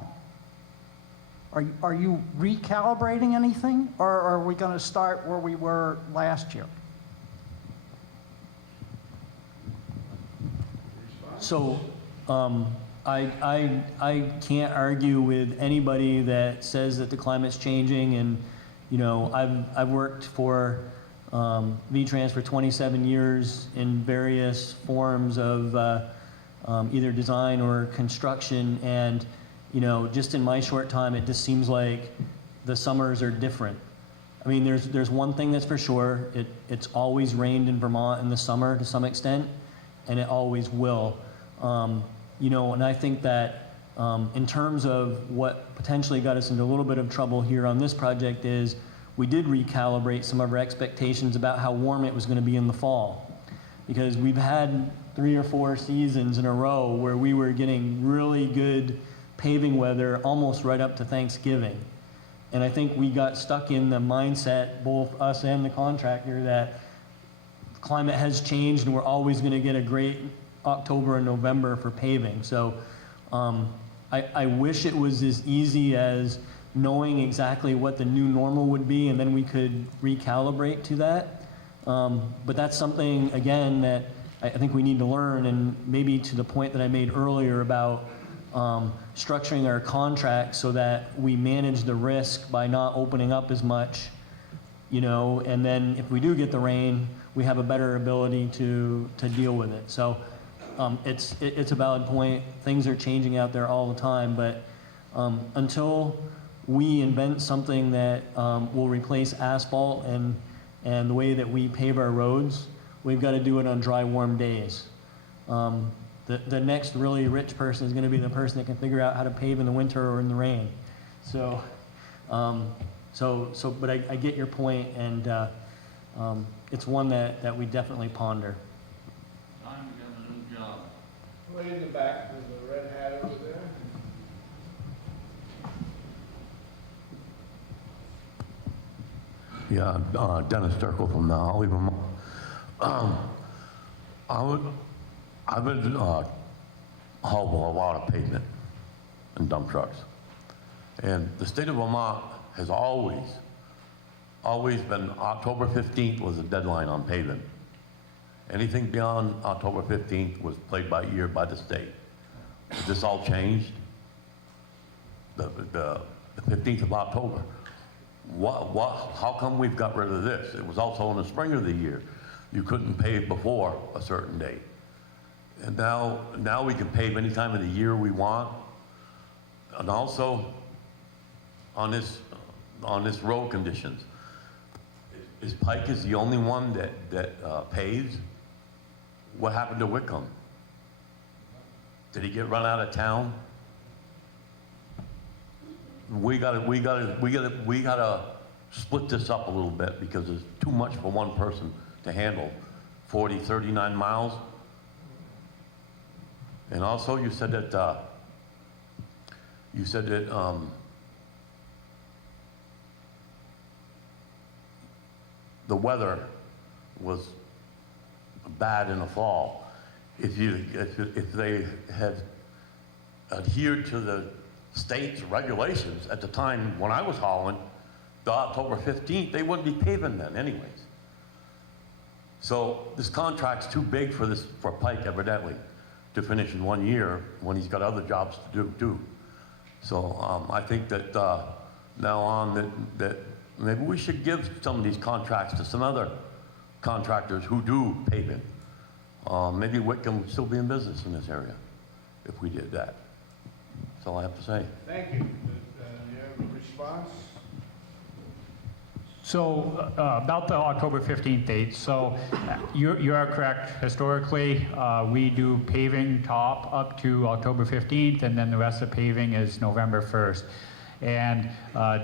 Are you recalibrating anything, or are we going to start where we were last year? So, I can't argue with anybody that says that the climate's changing, and you know, I've worked for VTrans for 27 years in various forms of either design or construction, and you know, just in my short time, it just seems like the summers are different. I mean, there's one thing that's for sure. It's always rained in Vermont in the summer to some extent, and it always will. You know, and I think that in terms of what potentially got us into a little bit of trouble here on this project is we did recalibrate some of our expectations about how warm it was going to be in the fall. Because we've had 3 or 4 seasons in a row where we were getting really good paving weather almost right up to Thanksgiving. And I think we got stuck in the mindset, both us and the contractor, that the climate has changed and we're always going to get a great October and November for paving. So I wish it was as easy as knowing exactly what the new normal would be and then we could recalibrate to that. But that's something, again, that I think we need to learn, and maybe to the point that I made earlier about structuring our contract so that we manage the risk by not opening up as much, you know, and then if we do get the rain, we have a better ability to deal with it. So it's a valid point. Things are changing out there all the time, but until we invent something that will replace asphalt and the way that we pave our roads, we've got to do it on dry, warm days. The next really rich person is going to be the person that can figure out how to pave in the winter or in the rain. So, but I get your point, and it's one that we definitely ponder. Time to get a new job. Way in the back, there's a red hat over there. Yeah, Dennis Durkle from Holly, Vermont. I've been hauled a lot of pavement and dump trucks. And the state of Vermont has always been, October 15th was the deadline on paving. Anything beyond October 15th was played by ear by the state. This all changed the 15th of October. How come we've got rid of this? It was also in the spring of the year. You couldn't pave before a certain date. And now we can pave any time of the year we want. And also, on this road conditions, is Pike is the only one that paves? What happened to Wickham? Did he get run out of town? We gotta split this up a little bit because there's too much for one person to handle. 40, 39 miles. And also, you said that the weather was bad in the fall. If they had adhered to the state's regulations at the time when I was hauling, the October 15th, they wouldn't be paving then anyways. So this contract's too big for Pike, evidently, to finish in 1 year when he's got other jobs to do too. So I think that now on that maybe we should give some of these contracts to some other contractors who do paving. maybe Whitcomb would still be in business in this area if we did that. That's all I have to say. Thank you. You have a response? So about the October 15th date, so you are correct. Historically, we do paving top up to October 15th, and then the rest of paving is November 1st. And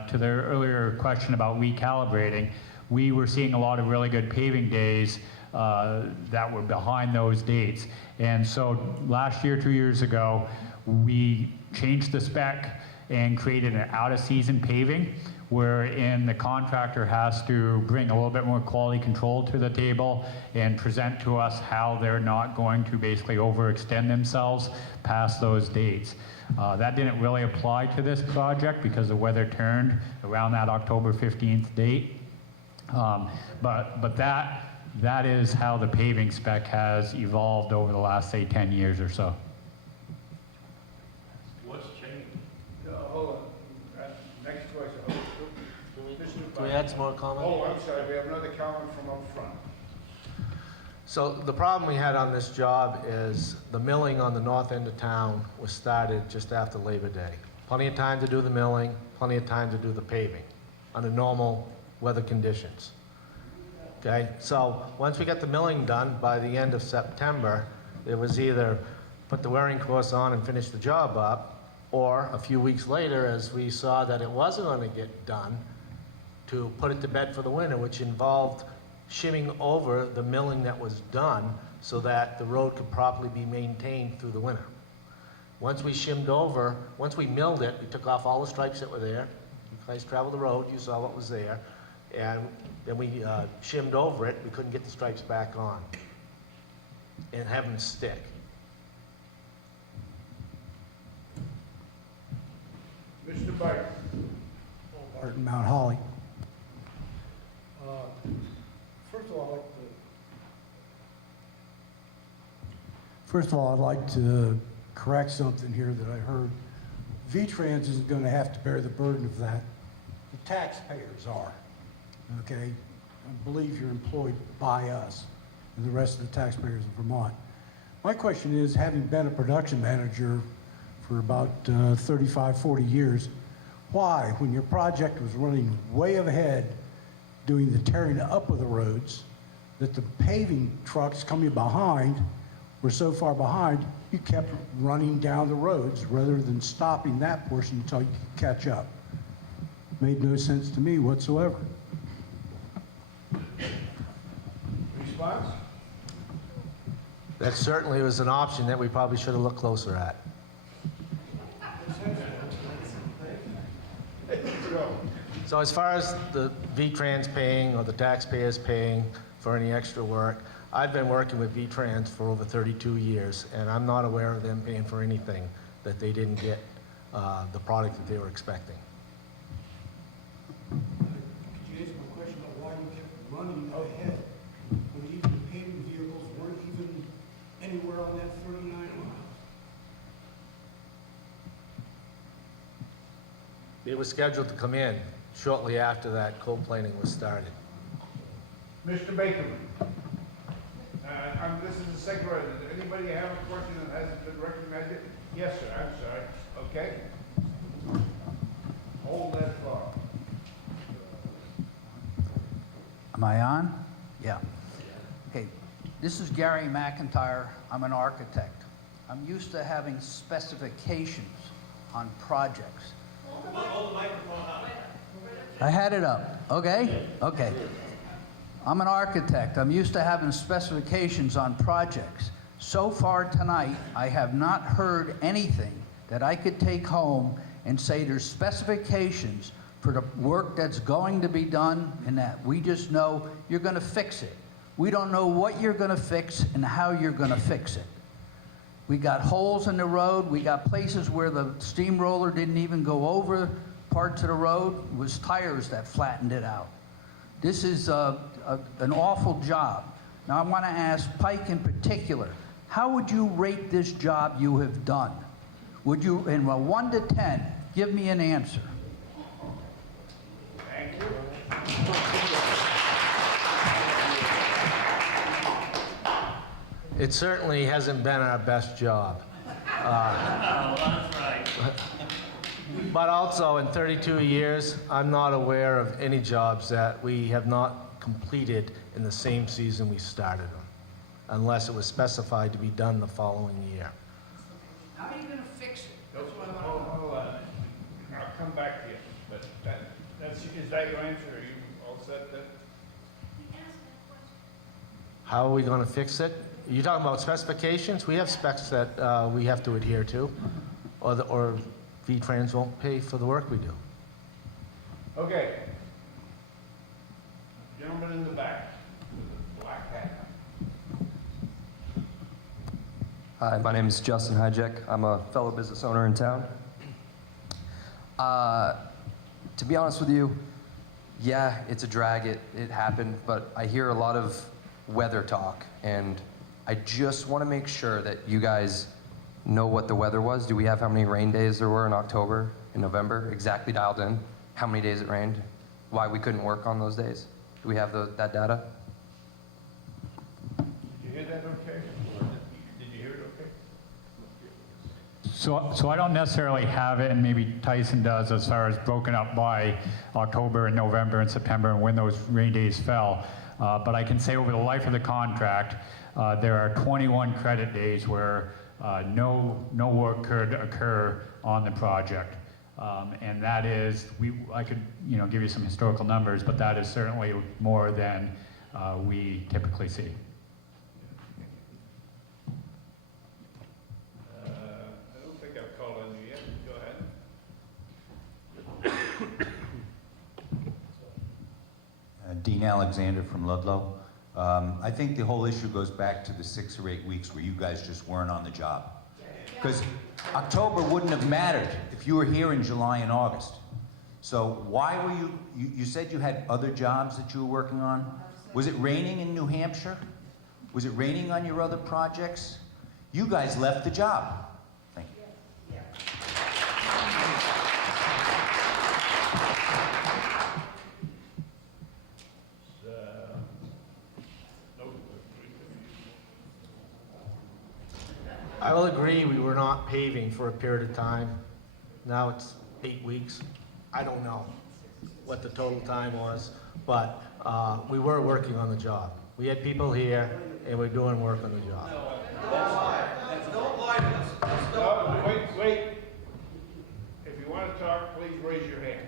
to the earlier question about recalibrating, we were seeing a lot of really good paving days that were behind those dates. And so last year, 2 years ago, we changed the spec and created an out-of-season paving, wherein the contractor has to bring a little bit more quality control to the table and present to us how they're not going to basically overextend themselves past those dates. That didn't really apply to this project because the weather turned around that October 15th date. But that is how the paving spec has evolved over the last, say, 10 years or so. What's changed? Hold on. Next question. Do we add some more comment? Oh, I'm sorry, we have another comment from up front. So the problem we had on this job is the milling on the north end of town was started just after Labor Day. Plenty of time to do the milling, plenty of time to do the paving under normal weather conditions. Okay, so once we got the milling done by the end of September, it was either put the wearing course on and finish the job up, or a few weeks later, as we saw that it wasn't going to get done, to put it to bed for the winter, which involved shimming over the milling that was done so that the road could properly be maintained through the winter. Once we shimmed over, once we milled it, we took off all the stripes that were there. You guys traveled the road, you saw what was there. And then we shimmed over it. We couldn't get the stripes back on and have them stick. Mr. Byron. Martin, Mount Holly. First of all, I'd like to correct something here that I heard. VTrans isn't going to have to bear the burden of that. The taxpayers are. Okay? I believe you're employed by us and the rest of the taxpayers of Vermont. My question is, having been a production manager for about 35, 40 years, why, when your project was running way ahead doing the tearing up of the roads, that the paving trucks coming behind were so far behind, you kept running down the roads rather than stopping that portion until you could catch up? Made no sense to me whatsoever. Response? That certainly was an option that we probably should have looked closer at. So as far as the VTrans paying or the taxpayers paying for any extra work, I've been working with VTrans for over 32 years, and I'm not aware of them paying for anything that they didn't get the product that they were expecting. Could you answer my question about why you kept running ahead when even the paving vehicles weren't even anywhere on that 39 miles? It was scheduled to come in shortly after that cold planing was started. Mr. Bakerman. This is the second round. Does anybody have a question that hasn't been recognized yet? Yes, sir. I'm sorry. Okay. Hold that thought. Am I on? Yeah. Okay. This is Gary McIntyre. I'm an architect. I'm used to having specifications on projects. Hold the microphone up. I had it up. Okay? Okay. I'm an architect. I'm used to having specifications on projects. So far tonight, I have not heard anything that I could take home and say there's specifications for the work that's going to be done and that we just know you're going to fix it. We don't know what you're going to fix and how you're going to fix it. We got holes in the road. We got places where the steamroller didn't even go over parts of the road. It was tires that flattened it out. This is an awful job. Now I want to ask Pike in particular, how would you rate this job you have done? Would you, in a 1 to 10, give me an answer? Thank you. It certainly hasn't been our best job. That's right. But also, in 32 years, I'm not aware of any jobs that we have not completed in the same season we started them, unless it was specified to be done the following year. How are you going to fix it? That's what I want to know. Hold on. I'll come back to you, but is that your answer? Are you all set then? How are we going to fix it? You're talking about specifications? We have specs that we have to adhere to, or VTrans won't pay for the work we do. Okay. Gentleman in the back with the black hat. Hi, my name is Justin Hajek. I'm a fellow business owner in town. To be honest with you, yeah, it's a drag. It happened, but I hear a lot of weather talk, and I just want to make sure that you guys know what the weather was. Do we have how many rain days there were in October, in November, exactly dialed in? How many days it rained? Why we couldn't work on those days? Do we have that data? Did you hear that okay? Did you hear it okay? So I don't necessarily have it, and maybe Tyson does, as far as broken up by October and November and September and when those rain days fell. But I can say over the life of the contract, there are 21 credit days where no work could occur on the project. And that is, I could give you some historical numbers, but that is certainly more than we typically see. I don't think I've called on you yet. Go ahead. Dean Alexander from Ludlow. I think the whole issue goes back to the 6 or 8 weeks where you guys just weren't on the job. Because October wouldn't have mattered if you were here in July and August. So why were you said you had other jobs that you were working on? Was it raining in New Hampshire? Was it raining on your other projects? You guys left the job. Thank you. I will agree we were not paving for a period of time. Now it's 8 weeks. I don't know what the total time was, but we were working on the job. We had people here, and we're doing work on the job. Don't lie to us. Wait. If you want to talk, please raise your hand.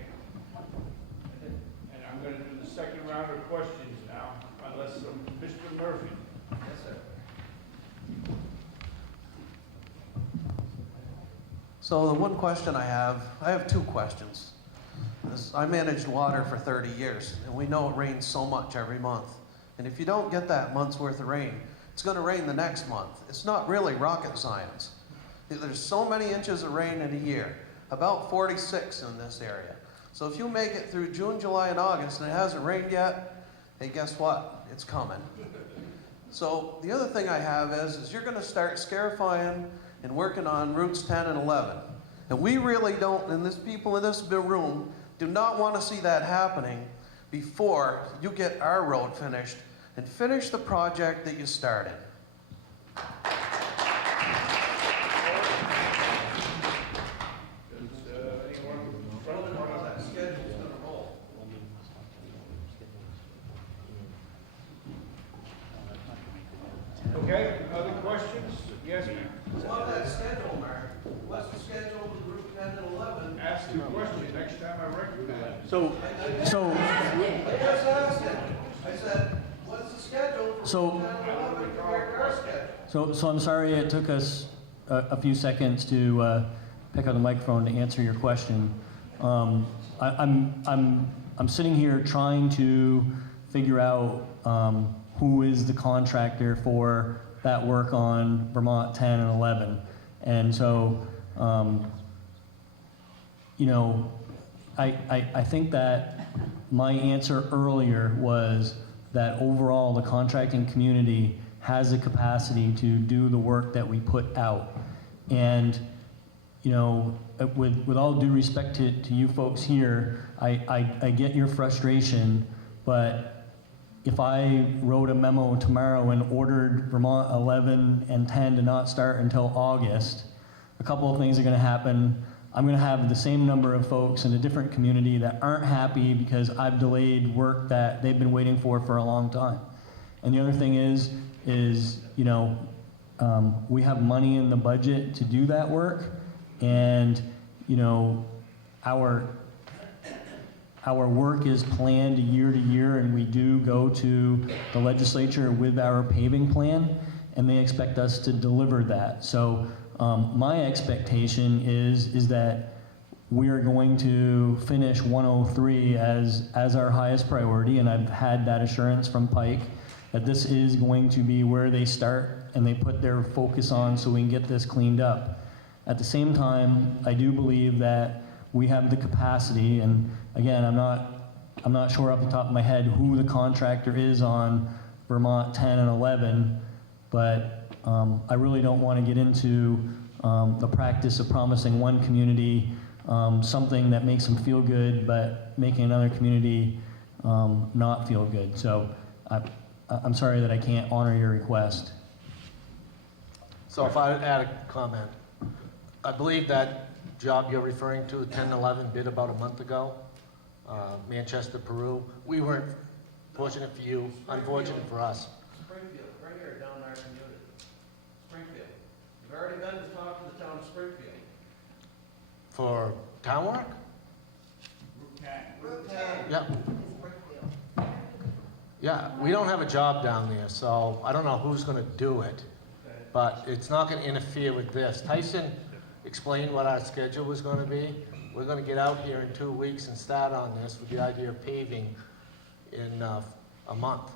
And I'm going to do the second round of questions now, unless Mr. Murphy. Yes, sir. So the one question I have 2 questions. I managed water for 30 years, and we know it rains so much every month. And if you don't get that month's worth of rain, it's going to rain the next month. It's not really rocket science. There's so many inches of rain in a year, about 46 in this area. So if you make it through June, July, and August, and it hasn't rained yet, hey, guess what? It's coming. So the other thing I have is you're going to start scarifying and working on routes 10 and 11. And we really don't, and there's people in this room, do not want to see that happening before you get our road finished and finish the project that you started. Okay, other questions? Yes, ma'am. What's that schedule, Mark? What's the schedule with Route 10 and 11? Ask the question next time I recognize you. So. I just asked it. I said, what's the schedule for Route 10 and 11 compared to our schedule? So I'm sorry it took us a few seconds to pick up the microphone to answer your question. I'm sitting here trying to figure out who is the contractor for that work on Vermont 10 and 11. And so, I think that my answer earlier was that overall the contracting community has the capacity to do the work that we put out. And, with all due respect to you folks here, I get your frustration, but if I wrote a memo tomorrow and ordered Vermont 11 and 10 to not start until August, a couple of things are going to happen. I'm going to have the same number of folks in a different community that aren't happy because I've delayed work that they've been waiting for a long time. And the other thing is you know, we have money in the budget to do that work, and you know, our work is planned year to year, and we do go to the legislature with our paving plan, and they expect us to deliver that. So my expectation is that we are going to finish 103 as our highest priority, and I've had that assurance from Pike that this is going to be where they start and they put their focus on so we can get this cleaned up. At the same time, I do believe that we have the capacity, and again, I'm not sure off the top of my head who the contractor is on Vermont 10 and 11, but I really don't want to get into the practice of promising one community something that makes them feel good, but making another community not feel good. So I'm sorry that I can't honor your request. So if I add a comment, I believe that job you're referring to, 1011, bid about a month ago, Manchester, Peru. We weren't fortunate for you, unfortunate for us. Springfield, right here, down in our community. Springfield. You've already been to talk to the town of Springfield. For town work? Route 10. Yep. Yeah, we don't have a job down there, so I don't know who's going to do it, but it's not going to interfere with this. Tyson explained what our schedule was going to be. We're going to get out here in 2 weeks and start on this with the idea of paving in a month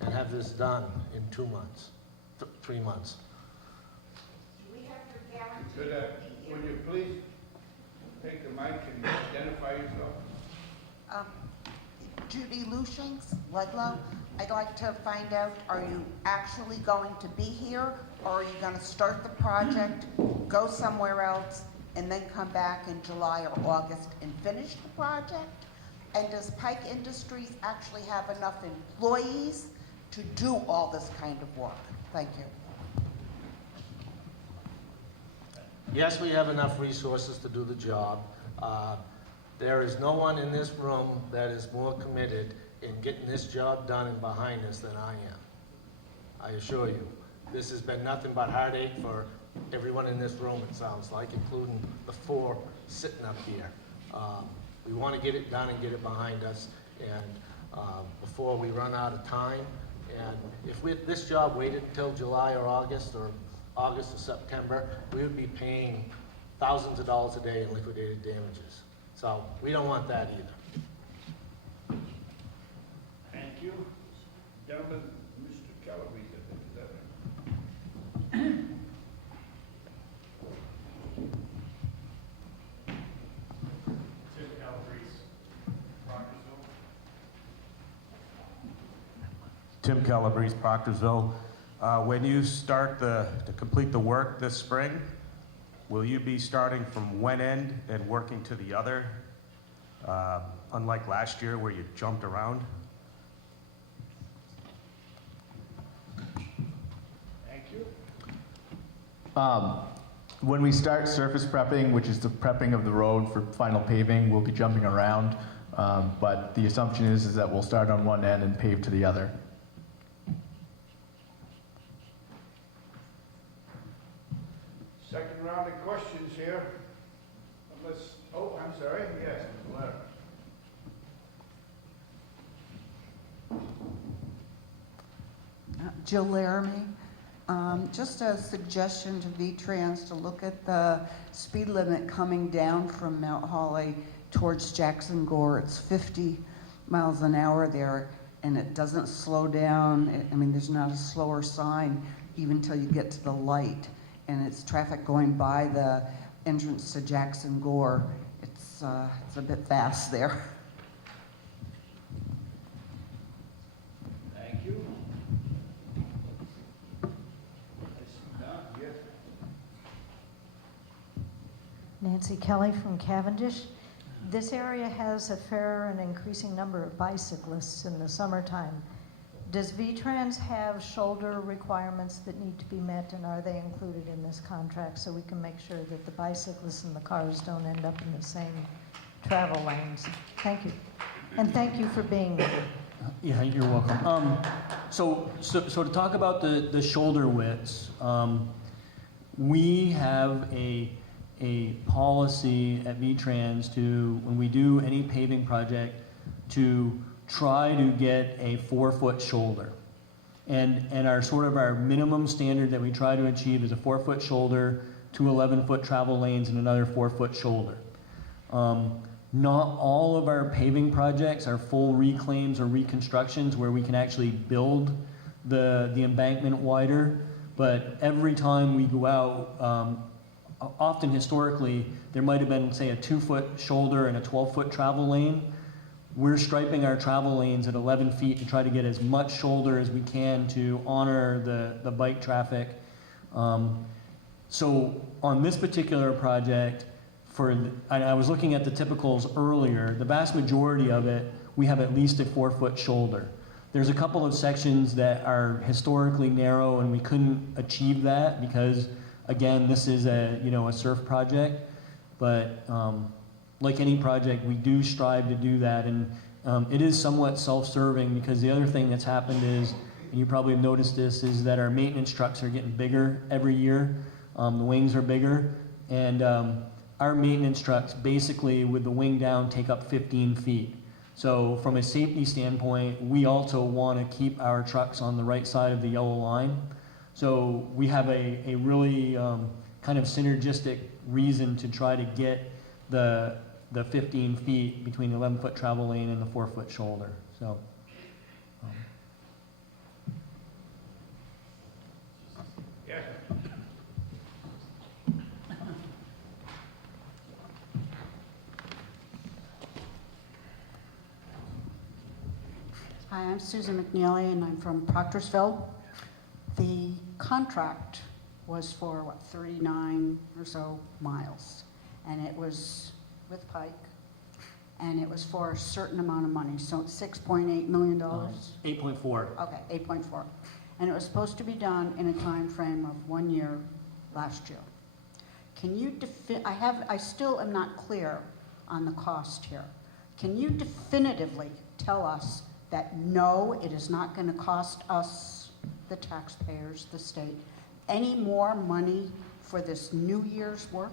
and have this done in 2 months, 3 months. Could would you please take the mic and identify yourself? Judy Lushanks, Ludlow. I'd like to find out, are you actually going to be here, or are you going to start the project, go somewhere else, and then come back in July or August and finish the project? And does Pike Industries actually have enough employees to do all this kind of work? Thank you. Yes, we have enough resources to do the job. There is no one in this room that is more committed in getting this job done and behind us than I am. I assure you. This has been nothing but heartache for everyone in this room, it sounds like, including the 4 sitting up here. We want to get it done and get it behind us, and before we run out of time. And if this job waited until July or August or September, we would be paying thousands of dollars a day in liquidated damages. So we don't want that either. Thank you. Gentleman, Mr. Calabrese, I think, is that right? Tim Calabrese, Proctorsville. Tim Calabrese, Proctorsville. When you start to complete the work this spring, will you be starting from one end and working to the other, unlike last year where you jumped around? Thank you. When we start surface prepping, which is the prepping of the road for final paving, we'll be jumping around. But the assumption is that we'll start on one end and pave to the other. Second round of questions here. Unless, oh, I'm sorry, yes, Mr. Leonard. Jill Laramie. Just a suggestion to VTrans to look at the speed limit coming down from Mount Holly towards Jackson Gore. It's 50 miles an hour there, and it doesn't slow down. I mean, there's not a slower sign even till you get to the light. And it's traffic going by the entrance to Jackson Gore. It's a bit fast there. Thank you. Yes. Nancy Kelly from Cavendish. This area has a fair and increasing number of bicyclists in the summertime. Does VTrans have shoulder requirements that need to be met, and are they included in this contract so we can make sure that the bicyclists and the cars don't end up in the same travel lanes? Thank you. And thank you for being here. Yeah, you're welcome. So to talk about the shoulder widths, we have a policy at VTrans to, when we do any paving project, to try to get a 4-foot shoulder. And our minimum standard that we try to achieve is a 4-foot shoulder, 2 11-foot travel lanes, and another 4-foot shoulder. Not all of our paving projects are full reclaims or reconstructions where we can actually build the embankment wider, but every time we go out, often historically, there might have been, say, a 2-foot shoulder and a 12-foot travel lane. We're striping our travel lanes at 11 feet to try to get as much shoulder as we can to honor the bike traffic. So on this particular project, I was looking at the typicals earlier, the vast majority of it, we have at least a 4-foot shoulder. There's a couple of sections that are historically narrow and we couldn't achieve that because, again, this is a surf project. But like any project, we do strive to do that. And it is somewhat self-serving because the other thing that's happened is, and you probably have noticed this, is that our maintenance trucks are getting bigger every year. The wings are bigger. And our maintenance trucks, basically, with the wing down, take up 15 feet. So from a safety standpoint, we also want to keep our trucks on the right side of the yellow line. So we have a really kind of synergistic reason to try to get the 15 feet between the 11-foot travel lane and the 4-foot shoulder. So. Yes. Hi, I'm Susan McNeely, and I'm from Proctorsville. The contract was for, 39 or so miles, and it was with Pike, and it was for a certain amount of money, so it's $6.8 million? 8.4. Okay, 8.4. And it was supposed to be done in a time frame of 1 year last year. Can you I still am not clear on the cost here. Can you definitively tell us that no, it is not going to cost us, the taxpayers, the state, any more money for this New Year's work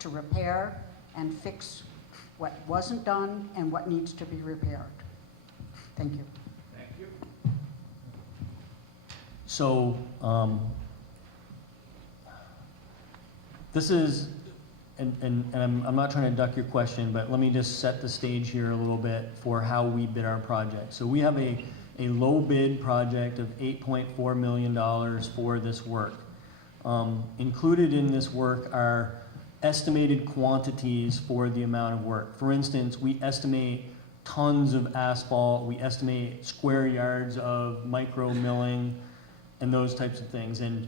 to repair and fix what wasn't done and what needs to be repaired? Thank you. Thank you. So this is, and I'm not trying to duck your question, but let me just set the stage here a little bit for how we bid our project. So we have a low bid project of $8.4 million for this work. Included in this work are estimated quantities for the amount of work. For instance, we estimate tons of asphalt, we estimate square yards of micro milling and those types of things. And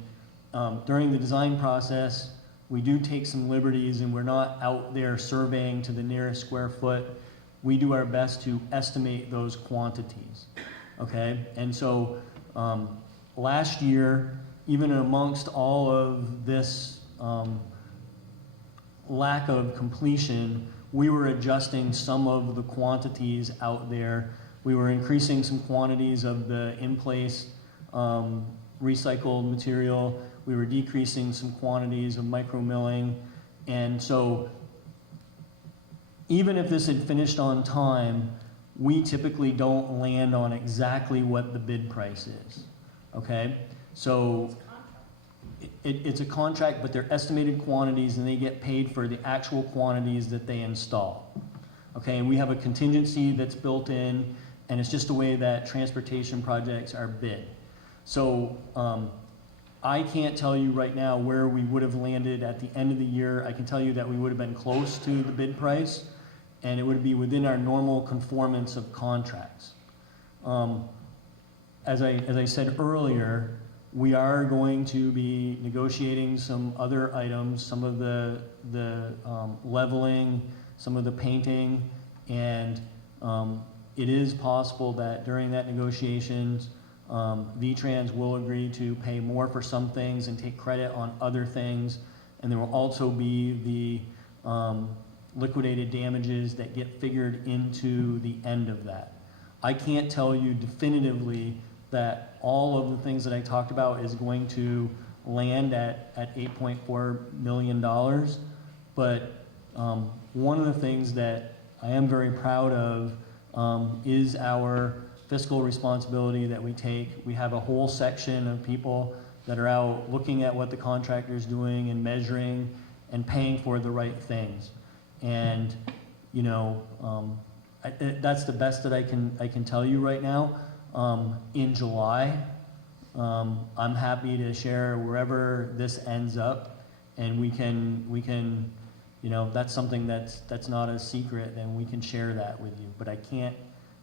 during the design process, we do take some liberties and we're not out there surveying to the nearest square foot. We do our best to estimate those quantities, okay? And so last year, even amongst all of this lack of completion, we were adjusting some of the quantities out there. We were increasing some quantities of the in-place recycled material. We were decreasing some quantities of micro milling. And so even if this had finished on time, we typically don't land on exactly what the bid price is, okay? So it's a contract, but they're estimated quantities and they get paid for the actual quantities that they install, okay? And we have a contingency that's built in, and it's just the way that transportation projects are bid. So I can't tell you right now where we would have landed at the end of the year. I can tell you that we would have been close to the bid price, and it would be within our normal conformance of contracts. As I said earlier, we are going to be negotiating some other items, some of the leveling, some of the painting, and it is possible that during that negotiations, VTrans will agree to pay more for some things and take credit on other things. And there will also be the liquidated damages that get figured into the end of that. I can't tell you definitively that all of the things that I talked about is going to land at $8.4 million, but one of the things that I am very proud of is our fiscal responsibility that we take. We have a whole section of people that are out looking at what the contractor is doing and measuring and paying for the right things. And you know, that's the best that I can tell you right now. In July, I'm happy to share wherever this ends up, and we can, you know, that's something that's not a secret, and we can share that with you. But I can't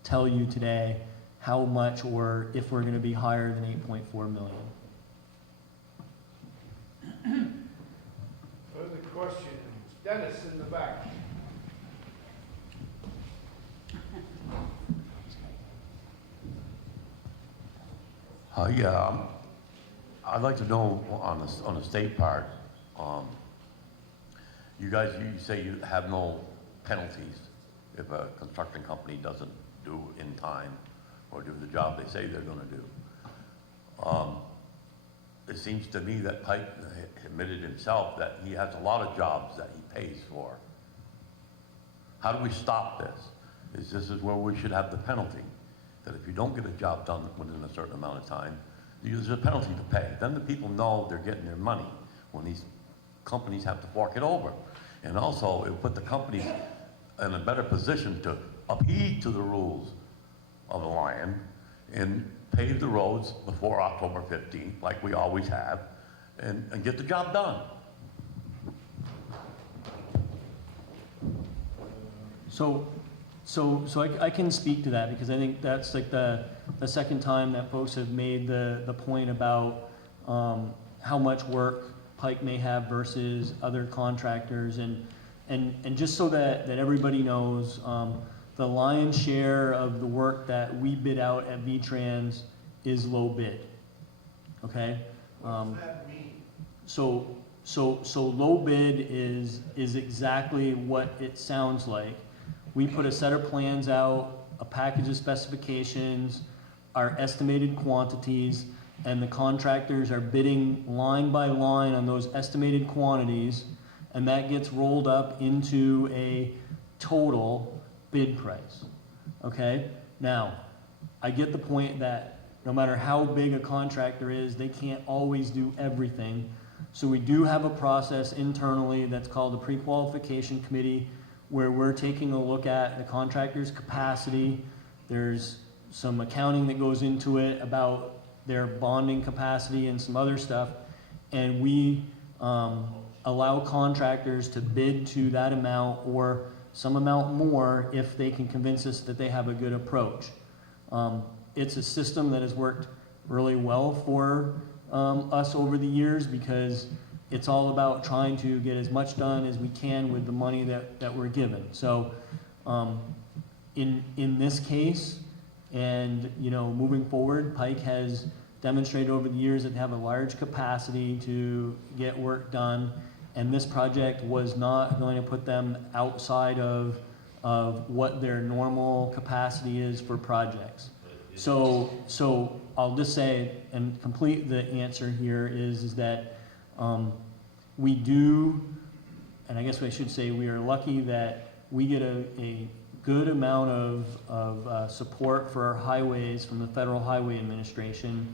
tell you today how much or if we're going to be higher than 8.4 million. Further questions? Dennis in the back. Yeah, I'd like to know on the state part, you guys, you say you have no penalties if a construction company doesn't do in time or do the job they say they're going to do. It seems to me that Pike admitted himself that he has a lot of jobs that he pays for. How do we stop this? This is where we should have the penalty, that if you don't get a job done within a certain amount of time, there's a penalty to pay. Then the people know they're getting their money when these companies have to fork it over. And also, it put the companies in a better position to adhere to the rules of the land and pave the roads before October 15th, like we always have, and get the job done. So I can speak to that, because I think that's like the second time that folks have made the point about how much work Pike may have versus other contractors, and just so that everybody knows, the lion's share of the work that we bid out at VTrans is low bid. Okay. What does that mean? So low bid is exactly what it sounds like. We put a set of plans out, a package of specifications, our estimated quantities, and the contractors are bidding line by line on those estimated quantities, and that gets rolled up into a total bid price. Okay? Now, I get the point that no matter how big a contractor is, they can't always do everything. So we do have a process internally that's called the pre-qualification committee, where we're taking a look at the contractor's capacity. There's some accounting that goes into it about their bonding capacity and some other stuff, and we allow contractors to bid to that amount or some amount more if they can convince us that they have a good approach. It's a system that has worked really well for us over the years, because it's all about trying to get as much done as we can with the money that we're given. So in this case, and you know, moving forward, Pike has demonstrated over the years that they have a large capacity to get work done, and this project was not going to put them outside of what their normal capacity is for projects. So I'll just say, and complete the answer here, is that we do, and I guess I should say we are lucky that we get a good amount of support for our highways from the Federal Highway Administration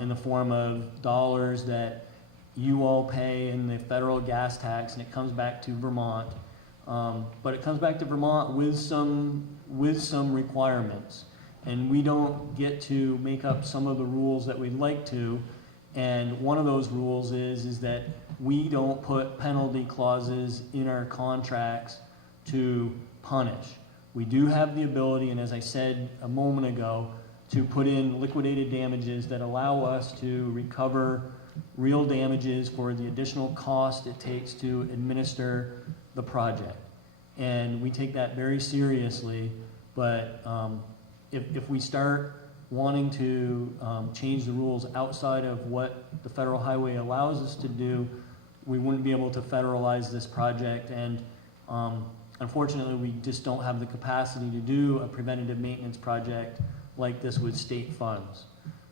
in the form of dollars that you all pay in the federal gas tax, and it comes back to Vermont. But it comes back to Vermont with some requirements, and we don't get to make up some of the rules that we'd like to. And one of those rules is that we don't put penalty clauses in our contracts to punish. We do have the ability, and as I said a moment ago, to put in liquidated damages that allow us to recover real damages for the additional cost it takes to administer the project. And we take that very seriously, But if we start wanting to change the rules outside of what the federal highway allows us to do, we wouldn't be able to federalize this project. And unfortunately, we just don't have the capacity to do a preventative maintenance project like this with state funds.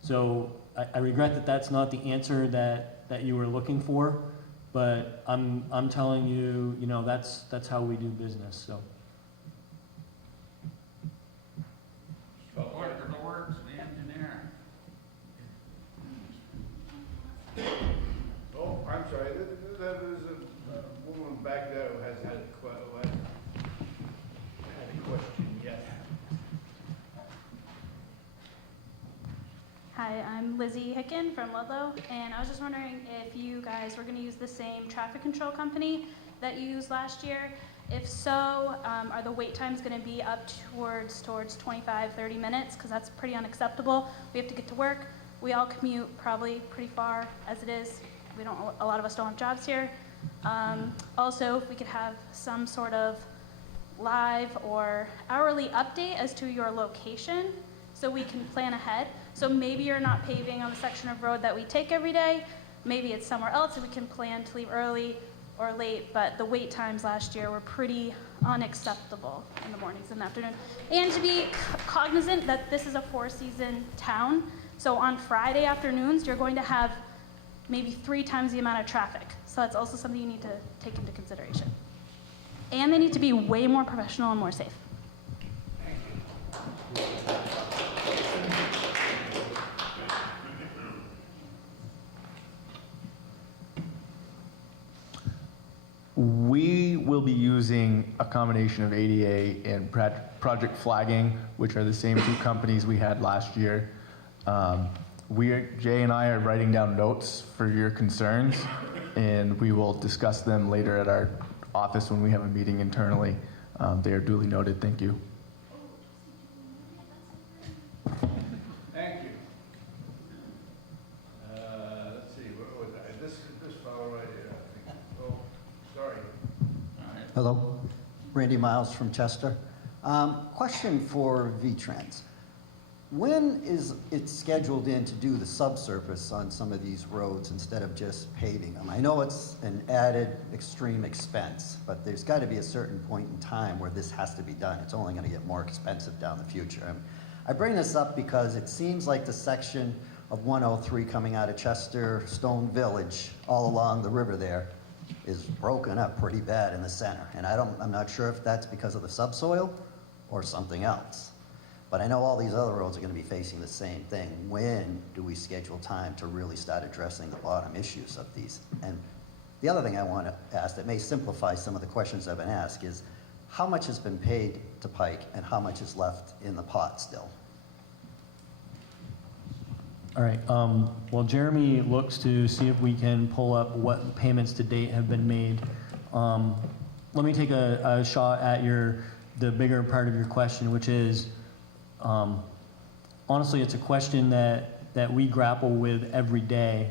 So I regret that that's not the answer that you were looking for, but I'm telling you, you know, that's how we do business. So. Oh, I'm sorry, there was a woman back there who had a question, yes. Hi, I'm Lizzie Hicken from Ludlow, and I was just wondering if you guys were going to use the same traffic control company that you used last year. If so, are the wait times going to be up towards 25, 30 minutes? Because that's pretty unacceptable. We have to get to work. We all commute probably pretty far as it is. A lot of us don't have jobs here. Also, if we could have some sort of live or hourly update as to your location so we can plan ahead. So maybe you're not paving on the section of road that we take every day. Maybe it's somewhere else and we can plan to leave early or late, but the wait times last year were pretty unacceptable in the mornings and the afternoon. And to be cognizant that this is a four-season town, so on Friday afternoons, you're going to have maybe 3 times the amount of traffic. So that's also something you need to take into consideration. And they need to be way more professional and more safe. We will be using a combination of ADA and project flagging, which are the same 2 companies we had last year. Jay and I are writing down notes for your concerns, and we will discuss them later at our office when we have a meeting internally. They are duly noted. Thank you. Thank you. Let's see, what was that? This fellow right here, I think. Oh, sorry. All right. Hello, Randy Miles from Chester. Question for VTrans. When is it scheduled in to do the subsurface on some of these roads instead of just paving them? I know it's an added extreme expense, but there's got to be a certain point in time where this has to be done. It's only going to get more expensive down the future. I bring this up because it seems like the section of 103 coming out of Chester, Stone Village, all along the river there, is broken up pretty bad in the center. And I'm not sure if that's because of the subsoil or something else. But I know all these other roads are going to be facing the same thing. When do we schedule time to really start addressing the bottom issues of these? And the other thing I want to ask that may simplify some of the questions I've been asked is, how much has been paid to Pike and how much is left in the pot still? All right. Well, Jeremy looks to see if we can pull up what payments to date have been made. Let me take a shot at the bigger part of your question, which is, honestly, it's a question that we grapple with every day.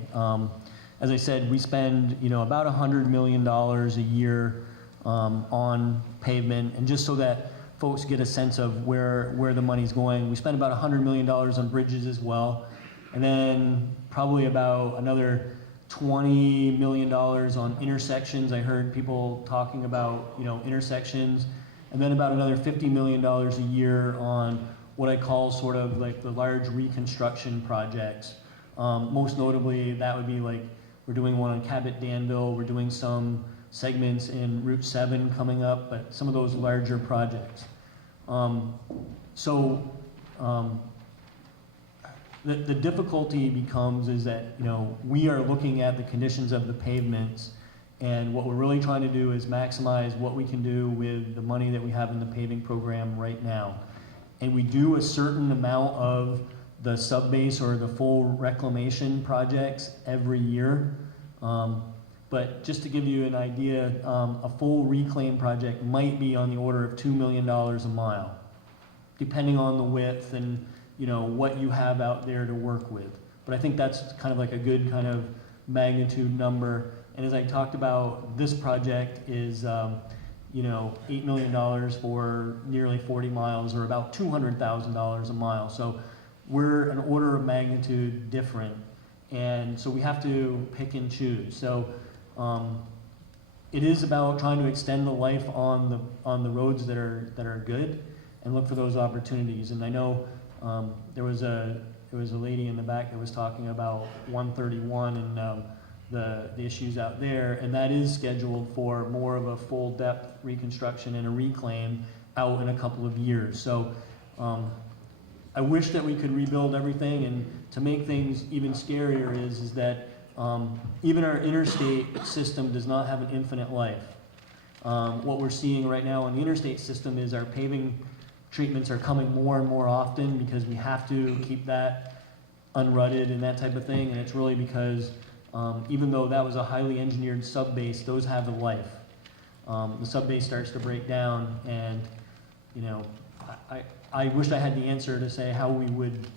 As I said, we spend about $100 million a year on pavement, and just so that folks get a sense of where the money's going, we spend about $100 million on bridges as well, and then probably about another $20 million on intersections. I heard people talking about intersections, and then about another $50 million a year on what I call sort of like the large reconstruction projects. Most notably, that would be like, we're doing one on Cabot Danville, we're doing some segments in Route 7 coming up, but some of those larger projects. The difficulty becomes is that we are looking at the conditions of the pavements, and what we're really trying to do is maximize what we can do with the money that we have in the paving program right now. And we do a certain amount of the subbase or the full reclamation projects every year. But just to give you an idea, a full reclaim project might be on the order of $2 million a mile, depending on the width and what you have out there to work with. But I think that's kind of like a good kind of magnitude number. And as I talked about, this project is $8 million for nearly 40 miles, or about $200,000 a mile. So we're an order of magnitude different, and so we have to pick and choose. So it is about trying to extend the life on the roads that are good, and look for those opportunities. And I know there was a lady in the back that was talking about 131 and the issues out there, and that is scheduled for more of a full depth reconstruction and a reclaim out in a couple of years. So I wish that we could rebuild everything, and to make things even scarier is that even our interstate system does not have an infinite life. What we're seeing right now on the interstate system is our paving treatments are coming more and more often because we have to keep that unrutted and that type of thing, and it's really because even though that was a highly engineered subbase, those have a life. The subbase starts to break down, and I wish I had the answer to say how we would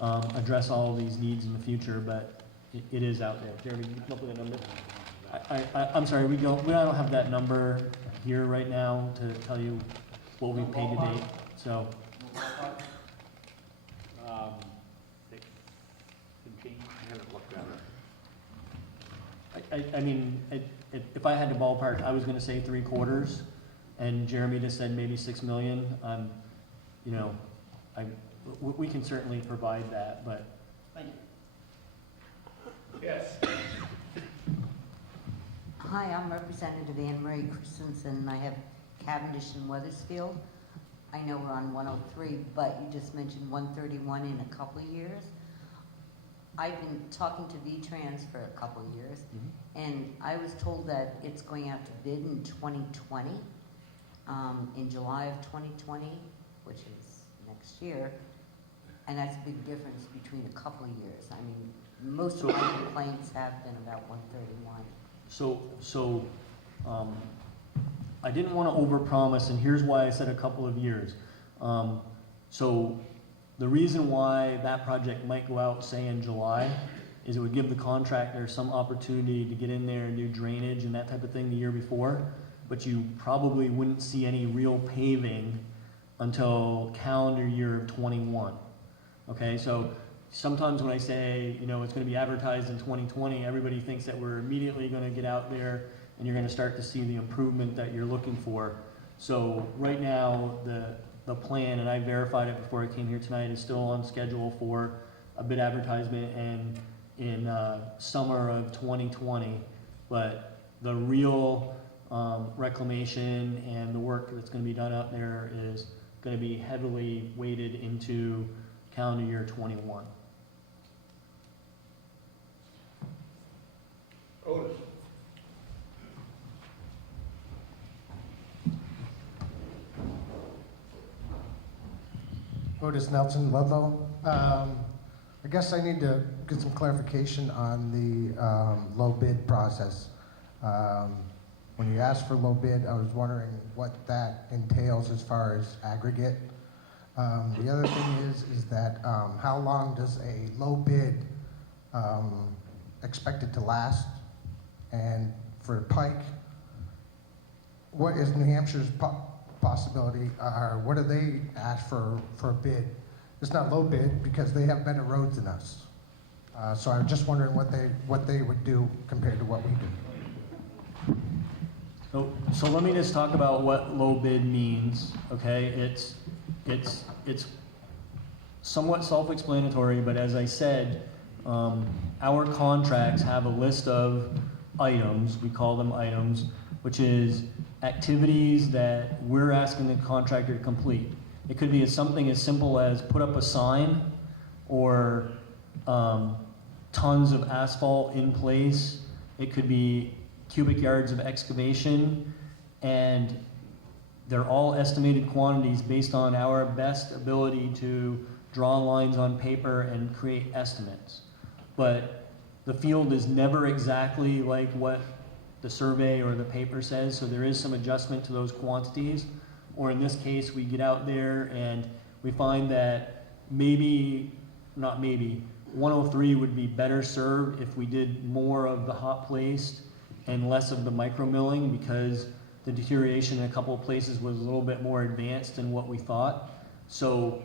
address all of these needs in the future, but it is out there. Jeremy, can you come up with a number? I'm sorry, we don't have that number here right now to tell you what we paid to date. So. I mean, if I had to ballpark, I was going to say 3/4, and Jeremy just said maybe 6 million. We can certainly provide that, but. Thank you. Yes. Hi, I'm Representative Anne Marie Christensen. I have Cavendish and Weathersfield. I know we're on 103, but you just mentioned 131 in a couple of years. I've been talking to VTrans for a couple of years, and I was told that it's going out to bid in 2020, in July of 2020, which is next year, and that's a big difference between a couple of years. I mean, most of my complaints have been about 131. So I didn't want to overpromise, and here's why I said a couple of years. So the reason why that project might go out, say, in July, is it would give the contractor some opportunity to get in there and do drainage and that type of thing the year before, but you probably wouldn't see any real paving until calendar year of 21. Okay, so sometimes when I say, it's going to be advertised in 2020, everybody thinks that we're immediately going to get out there and you're going to start to see the improvement that you're looking for. So right now, the plan, and I verified it before I came here tonight, is still on schedule for a bid advertisement and in summer of 2020. But the real reclamation and the work that's going to be done out there is going to be heavily weighted into calendar year 21. Otis. Otis Nelson, Ludlow. I guess I need to get some clarification on the low bid process. When you asked for low bid, I was wondering what that entails as far as aggregate. The other thing is that how long does a low bid expected to last? And for Pike, what is New Hampshire's possibility, or what do they ask for a bid? It's not low bid because they have better roads than us. So I'm just wondering what they would do compared to what we do. So let me just talk about what low bid means. Okay, it's somewhat self-explanatory, but as I said, our contracts have a list of items. We call them items, which is activities that we're asking the contractor to complete. It could be something as simple as put up a sign, or tons of asphalt in place. It could be cubic yards of excavation, and they're all estimated quantities based on our best ability to draw lines on paper and create estimates. But the field is never exactly like what the survey or the paper says, so there is some adjustment to those quantities. Or in this case, we get out there and we find that not maybe, 103 would be better served if we did more of the hot placed and less of the micro milling, because the deterioration in a couple of places was a little bit more advanced than what we thought. So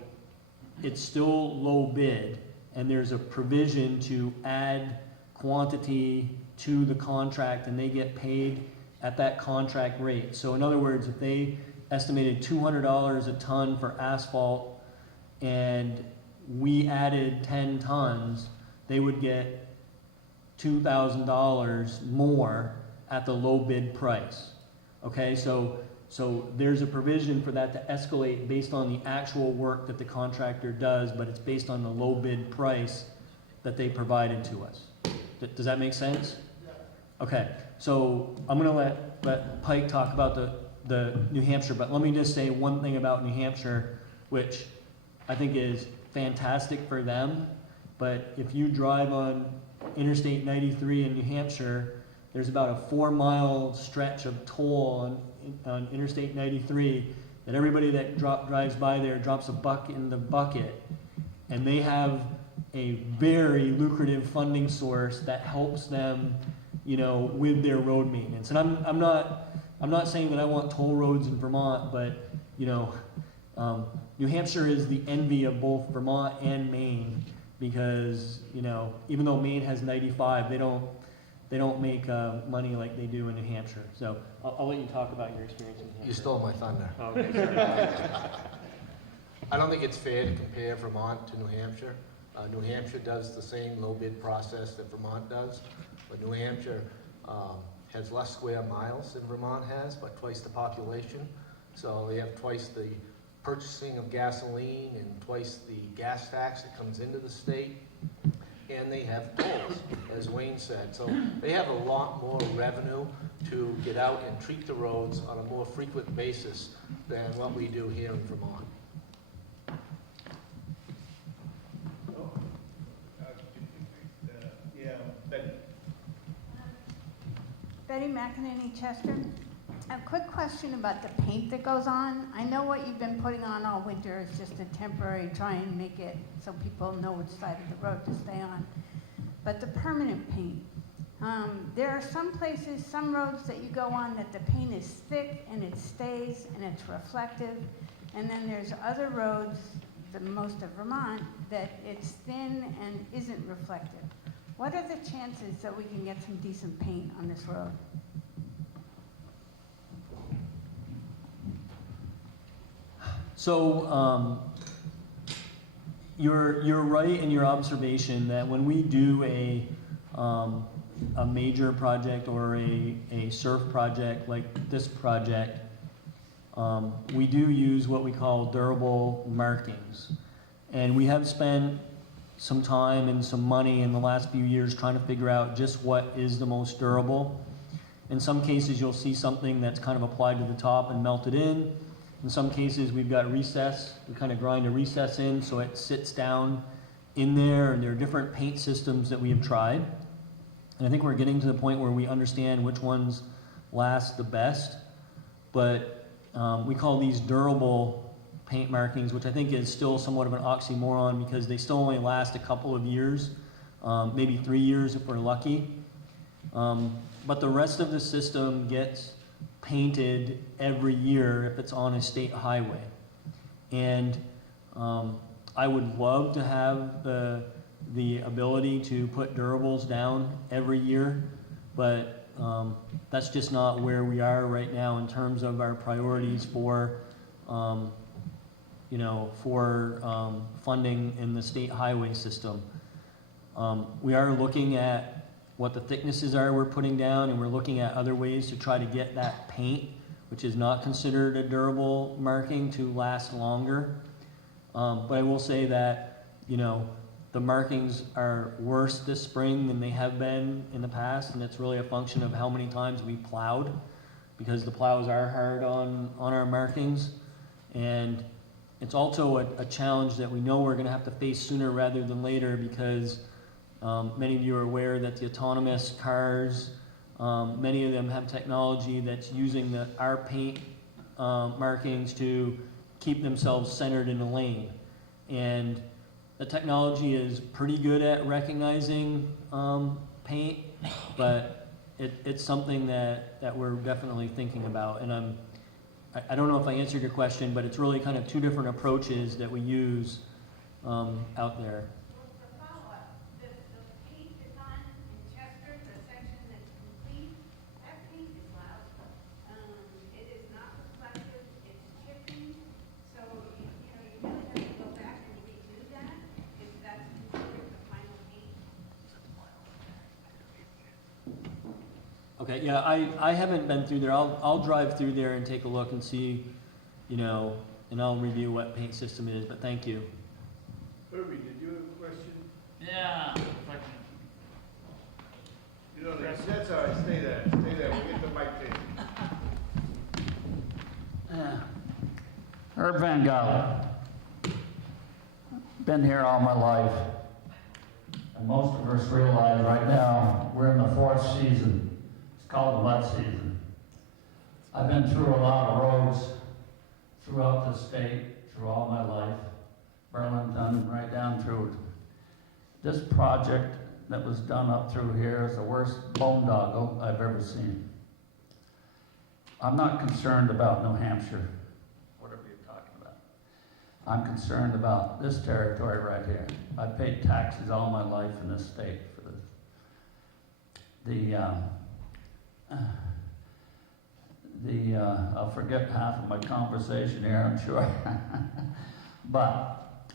it's still low bid, and there's a provision to add quantity to the contract, and they get paid at that contract rate. So in other words, if they estimated $200 a ton for asphalt and we added 10 tons, they would get $2,000 more at the low bid price. Okay, so there's a provision for that to escalate based on the actual work that the contractor does, but it's based on the low bid price that they provided to us. Does that make sense? Okay, so I'm gonna let Pike talk about the New Hampshire, but let me just say one thing about New Hampshire, which I think is fantastic for them, but if you drive on Interstate 93 in New Hampshire, there's about a 4-mile stretch of toll on Interstate 93 that everybody that drives by there drops a buck in the bucket, and they have a very lucrative funding source that helps them, you know, with their road maintenance. And I'm not saying that I want toll roads in Vermont, but you know, New Hampshire is the envy of both Vermont and Maine, because you know, even though Maine has 95, they don't make money like they do in New Hampshire. So I'll let you talk about your experience in New Hampshire. You stole my thunder. Oh, okay, sorry. I don't think it's fair to compare Vermont to New Hampshire. New Hampshire does the same low bid process that Vermont does, but New Hampshire has less square miles than Vermont has, but twice the population. So they have twice the purchasing of gasoline and twice the gas tax that comes into the state. And they have tolls, as Wayne said. So they have a lot more revenue to get out and treat the roads on a more frequent basis than what we do here in Vermont. Betty McEnany, Chester. A quick question about the paint that goes on. I know what you've been putting on all winter is just a temporary, try and make it so people know which side of the road to stay on. But the permanent paint, there are some places, some roads that you go on that the paint is thick and it stays and it's reflective. And then there's other roads, the most of Vermont, that it's thin and isn't reflective. What are the chances that we can get some decent paint on this road? So you're right in your observation that when we do a major project or a surf project like this project, we do use what we call durable markings. And we have spent some time and some money in the last few years trying to figure out just what is the most durable. In some cases, you'll see something that's kind of applied to the top and melted in. In some cases, we've got recess. We kind of grind a recess in so it sits down in there, and there are different paint systems that we have tried. And I think we're getting to the point where we understand which ones last the best. But we call these durable paint markings, which I think is still somewhat of an oxymoron because they still only last a couple of years, maybe 3 years if we're lucky. But the rest of the system gets painted every year if it's on a state highway. And I would love to have the ability to put durables down every year, but that's just not where we are right now in terms of our priorities for funding in the state highway system. We are looking at what the thicknesses are we're putting down, and we're looking at other ways to try to get that paint, which is not considered a durable marking, to last longer. But I will say that, you know, the markings are worse this spring than they have been in the past, and it's really a function of how many times we plowed, because the plows are hard on our markings. And it's also a challenge that we know we're going to have to face sooner rather than later, because many of you are aware that the autonomous cars, many of them have technology that's using our paint markings to keep themselves centered in a lane. And the technology is pretty good at recognizing paint, but it's something that we're definitely thinking about, and I don't know if I answered your question, but it's really kind of two different approaches that we use out there. Okay, yeah, I haven't been through there. I'll drive through there and take a look and see, and I'll review what paint system it is, but thank you. Kirby, did you have a question? Yeah. That's all right, stay there, we'll get the mic taken. Yeah. Herb Van Gogh. Been here all my life. And most of us realize right now we're in the 4th season. It's called the mud season. I've been through a lot of roads throughout the state, through all my life. Burlington, right down through. This project that was done up through here is the worst boondoggle I've ever seen. I'm not concerned about New Hampshire, whatever you're talking about. I'm concerned about this territory right here. I paid taxes all my life in this state for I'll forget half of my conversation here, I'm sure. But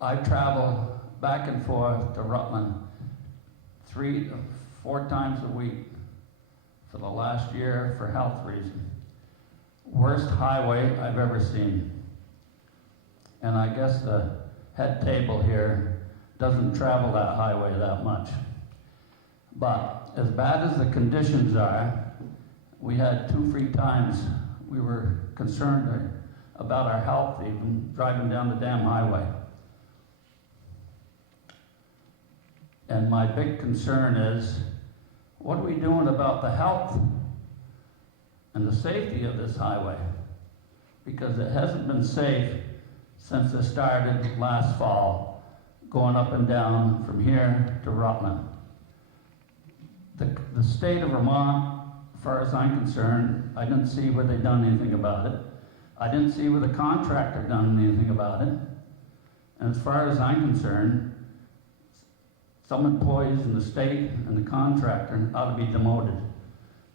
I travel back and forth to Rutland 3 to 4 times a week for the last year for health reasons. Worst highway I've ever seen. And I guess the head table here doesn't travel that highway that much. But as bad as the conditions are, we had 2 free times. We were concerned about our health even driving down the damn highway. And my big concern is, what are we doing about the health and the safety of this highway? Because it hasn't been safe since it started last fall, going up and down from here to Rutland. The state of Vermont, as far as I'm concerned, I didn't see where they've done anything about it. I didn't see where the contractor done anything about it. And as far as I'm concerned, some employees in the state and the contractor ought to be demoted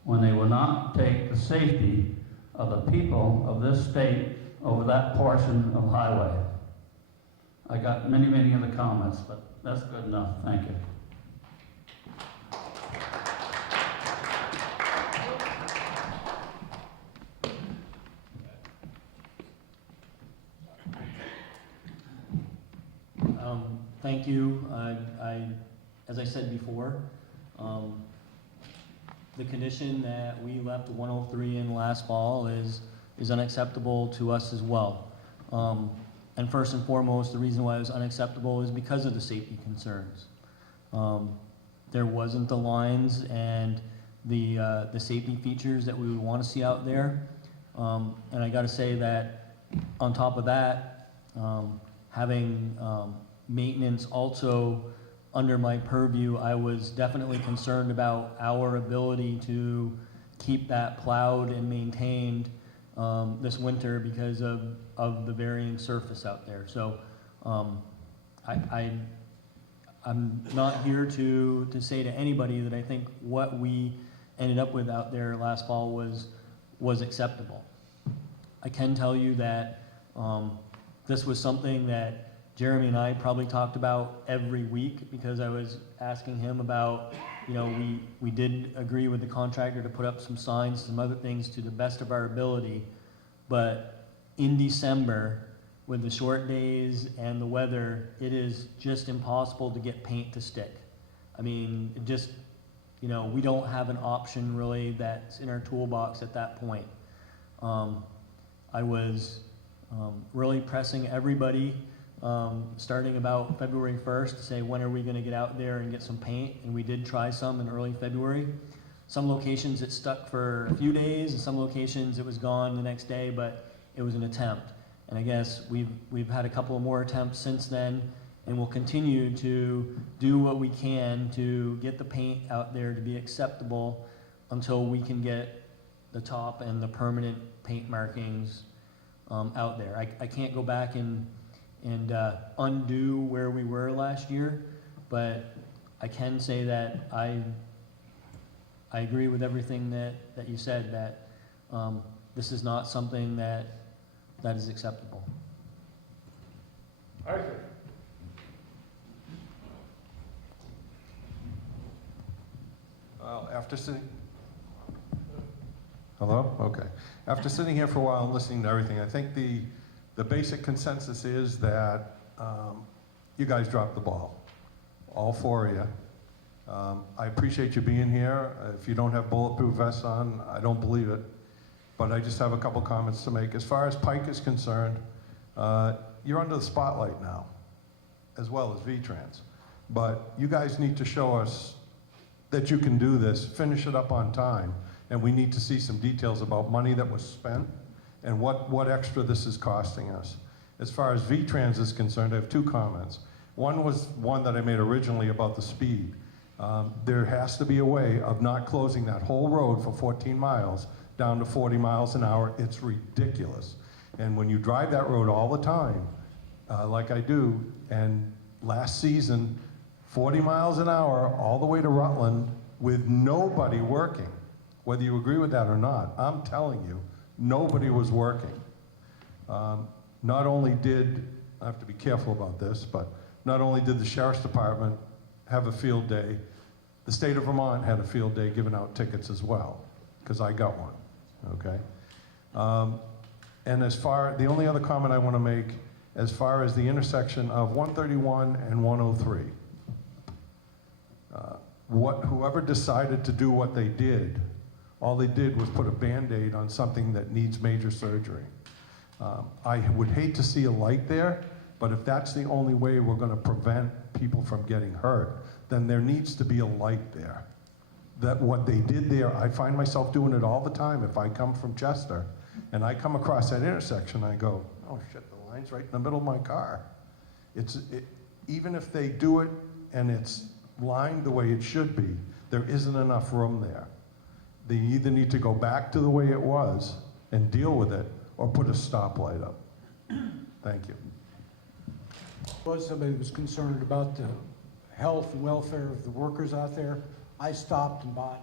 when they will not take the safety of the people of this state over that portion of highway. I got many, many other comments, but that's good enough. Thank you. Thank you. As I said before, the condition that we left 103 in last fall is unacceptable to us as well. And first and foremost, the reason why it was unacceptable is because of the safety concerns. There wasn't the lines and the safety features that we would want to see out there. And I got to say that on top of that, having maintenance also under my purview, I was definitely concerned about our ability to keep that plowed and maintained this winter because of the varying surface out there. So I'm not here to say to anybody that I think what we ended up with out there last fall was acceptable. I can tell you that this was something that Jeremy and I probably talked about every week, because I was asking him about, we did agree with the contractor to put up some signs, some other things to the best of our ability, but in December, with the short days and the weather, it is just impossible to get paint to stick. I mean, we don't have an option really that's in our toolbox at that point. I was really pressing everybody starting about February 1st to say, when are we going to get out there and get some paint? And we did try some in early February. Some locations it stuck for a few days, and some locations it was gone the next day, but it was an attempt. And I guess we've had a couple of more attempts since then, and we'll continue to do what we can to get the paint out there to be acceptable until we can get the top and the permanent paint markings out there. I can't go back and undo where we were last year, but I can say that I agree with everything that you said, that this is not something that is acceptable. Arthur? Well, after sitting... Hello? Okay. After sitting here for a while and listening to everything, I think the basic consensus is that you guys dropped the ball, all four of you. I appreciate you being here. If you don't have bulletproof vests on, I don't believe it. But I just have a couple comments to make. As far as Pike is concerned, you're under the spotlight now, as well as VTrans. But you guys need to show us that you can do this, finish it up on time, and we need to see some details about money that was spent and what extra this is costing us. As far as VTrans is concerned, I have two comments. One was one that I made originally about the speed. There has to be a way of not closing that whole road for 14 miles down to 40 miles an hour. It's ridiculous. And when you drive that road all the time, like I do, and last season, 40 miles an hour all the way to Rutland with nobody working, whether you agree with that or not, I'm telling you, nobody was working. Not only did, I have to be careful about this, but not only did the Sheriff's Department have a field day, the state of Vermont had a field day giving out tickets as well, because I got one, okay? And the only other comment I want to make, as far as the intersection of 131 and 103, whoever decided to do what they did, all they did was put a Band-Aid on something that needs major surgery. I would hate to see a light there, but if that's the only way we're going to prevent people from getting hurt, then there needs to be a light there. That what they did there, I find myself doing it all the time. If I come from Chester and I come across that intersection, I go, oh shit, the line's right in the middle of my car. Even if they do it and it's lined the way it should be, there isn't enough room there. They either need to go back to the way it was and deal with it, or put a stoplight up. Thank you. Was somebody who was concerned about the health and welfare of the workers out there. I stopped and bought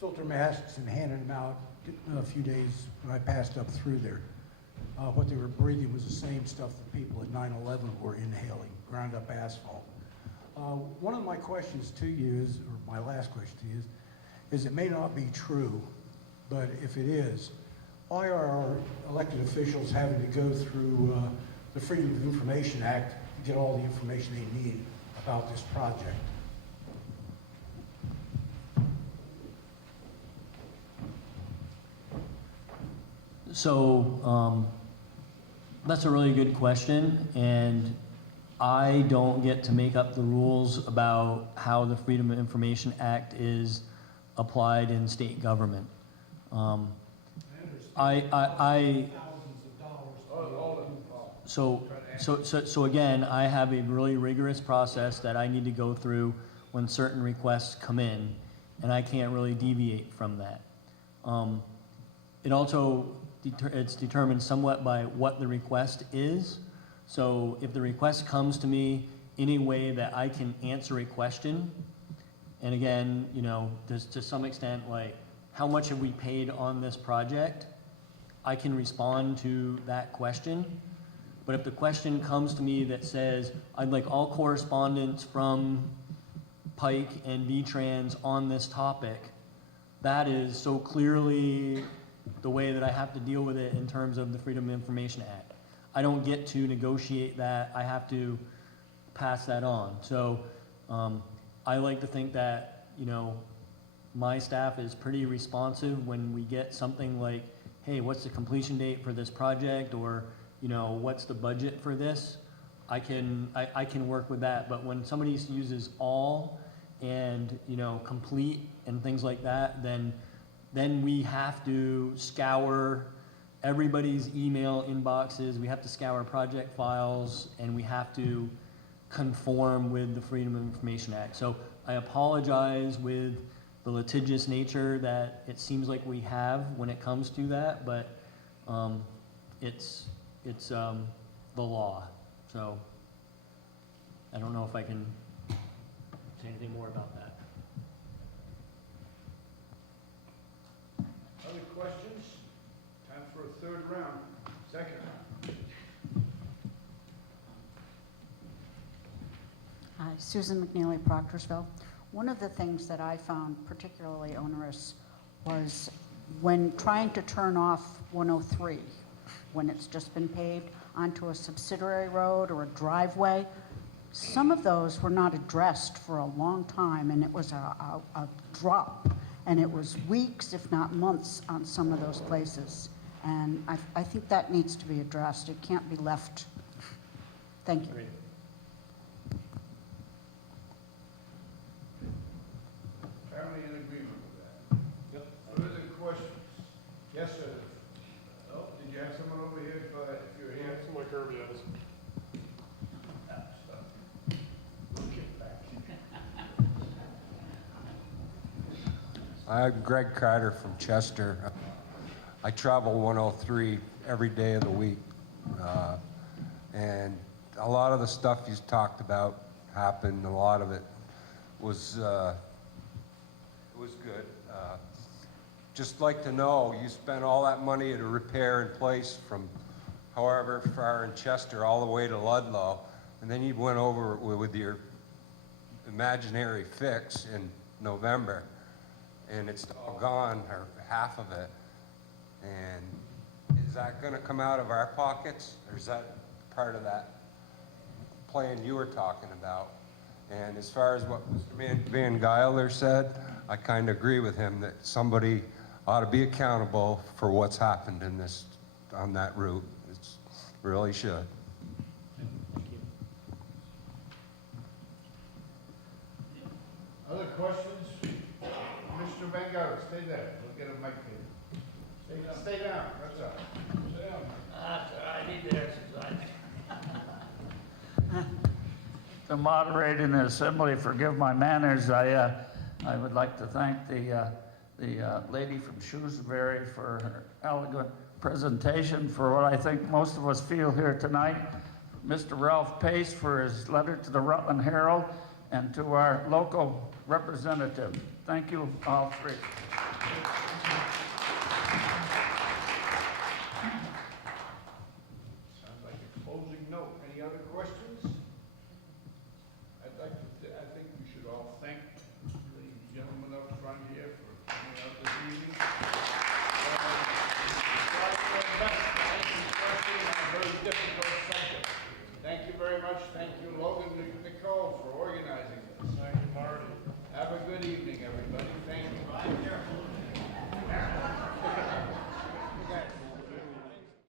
filter masks and handed them out a few days when I passed up through there. What they were breathing was the same stuff that people at 9/11 were inhaling, ground up asphalt. One of my questions to you is, or my last question to you is it may not be true, but if it is, why are our elected officials having to go through the Freedom of Information Act to get all the information they need about this project? So that's a really good question, and I don't get to make up the rules about how the Freedom of Information Act is applied in state government. So again, I have a really rigorous process that I need to go through when certain requests come in, and I can't really deviate from that. It also, it's determined somewhat by what the request is. So if the request comes to me in a way that I can answer a question, and again, you know, to some extent, like, how much have we paid on this project? I can respond to that question. But if the question comes to me that says, I'd like all correspondence from Pike and VTrans on this topic, that is so clearly the way that I have to deal with it in terms of the Freedom of Information Act. I don't get to negotiate that. I have to pass that on. So I like to think that, you know, my staff is pretty responsive when we get something like, hey, what's the completion date for this project? Or, you know, what's the budget for this? I can work with that. But when somebody uses all and, you know, complete and things like that, then we have to scour everybody's email inboxes, we have to scour project files, and we have to conform with the Freedom of Information Act. So I apologize with the litigious nature that it seems like we have when it comes to that, but it's the law. So I don't know if I can say anything more about that. Other questions? Time for a third round, second round. Hi, Susan McNeely, Proctorsville. One of the things that I found particularly onerous was when trying to turn off 103, when it's just been paved, onto a subsidiary road or a driveway. Some of those were not addressed for a long time, and it was a drop. And it was weeks, if not months, on some of those places. And I think that needs to be addressed. It can't be left. Thank you. Great. Apparently in agreement with that. Yep. Further questions? Yes, sir. Oh, did you have someone over here? If you're here. Someone like Kirby does. I'm Greg Carter from Chester. I travel 103 every day of the week. And a lot of the stuff you talked about happened. A lot of it was good. Just like to know, you spent all that money to repair in place from however far in Chester all the way to Ludlow, and then you went over with your imaginary fix in November, and it's all gone, or half of it. And is that going to come out of our pockets, or is that part of that plan you were talking about? And as far as what Mr. Van Geiler said, I kind of agree with him that somebody ought to be accountable for what's happened in this, on that route. It really should. Thank you. Other questions? Mr. Van Gogh, stay there. We'll get a mic here. Stay down. That's all. Stay down. I need the exercise. The moderator in the assembly, forgive my manners. I would like to thank the lady from Shrewsbury for her elegant presentation, for what I think most of us feel here tonight. Mr. Ralph Pace for his letter to the Rutland Herald, and to our local representative. Thank you all three.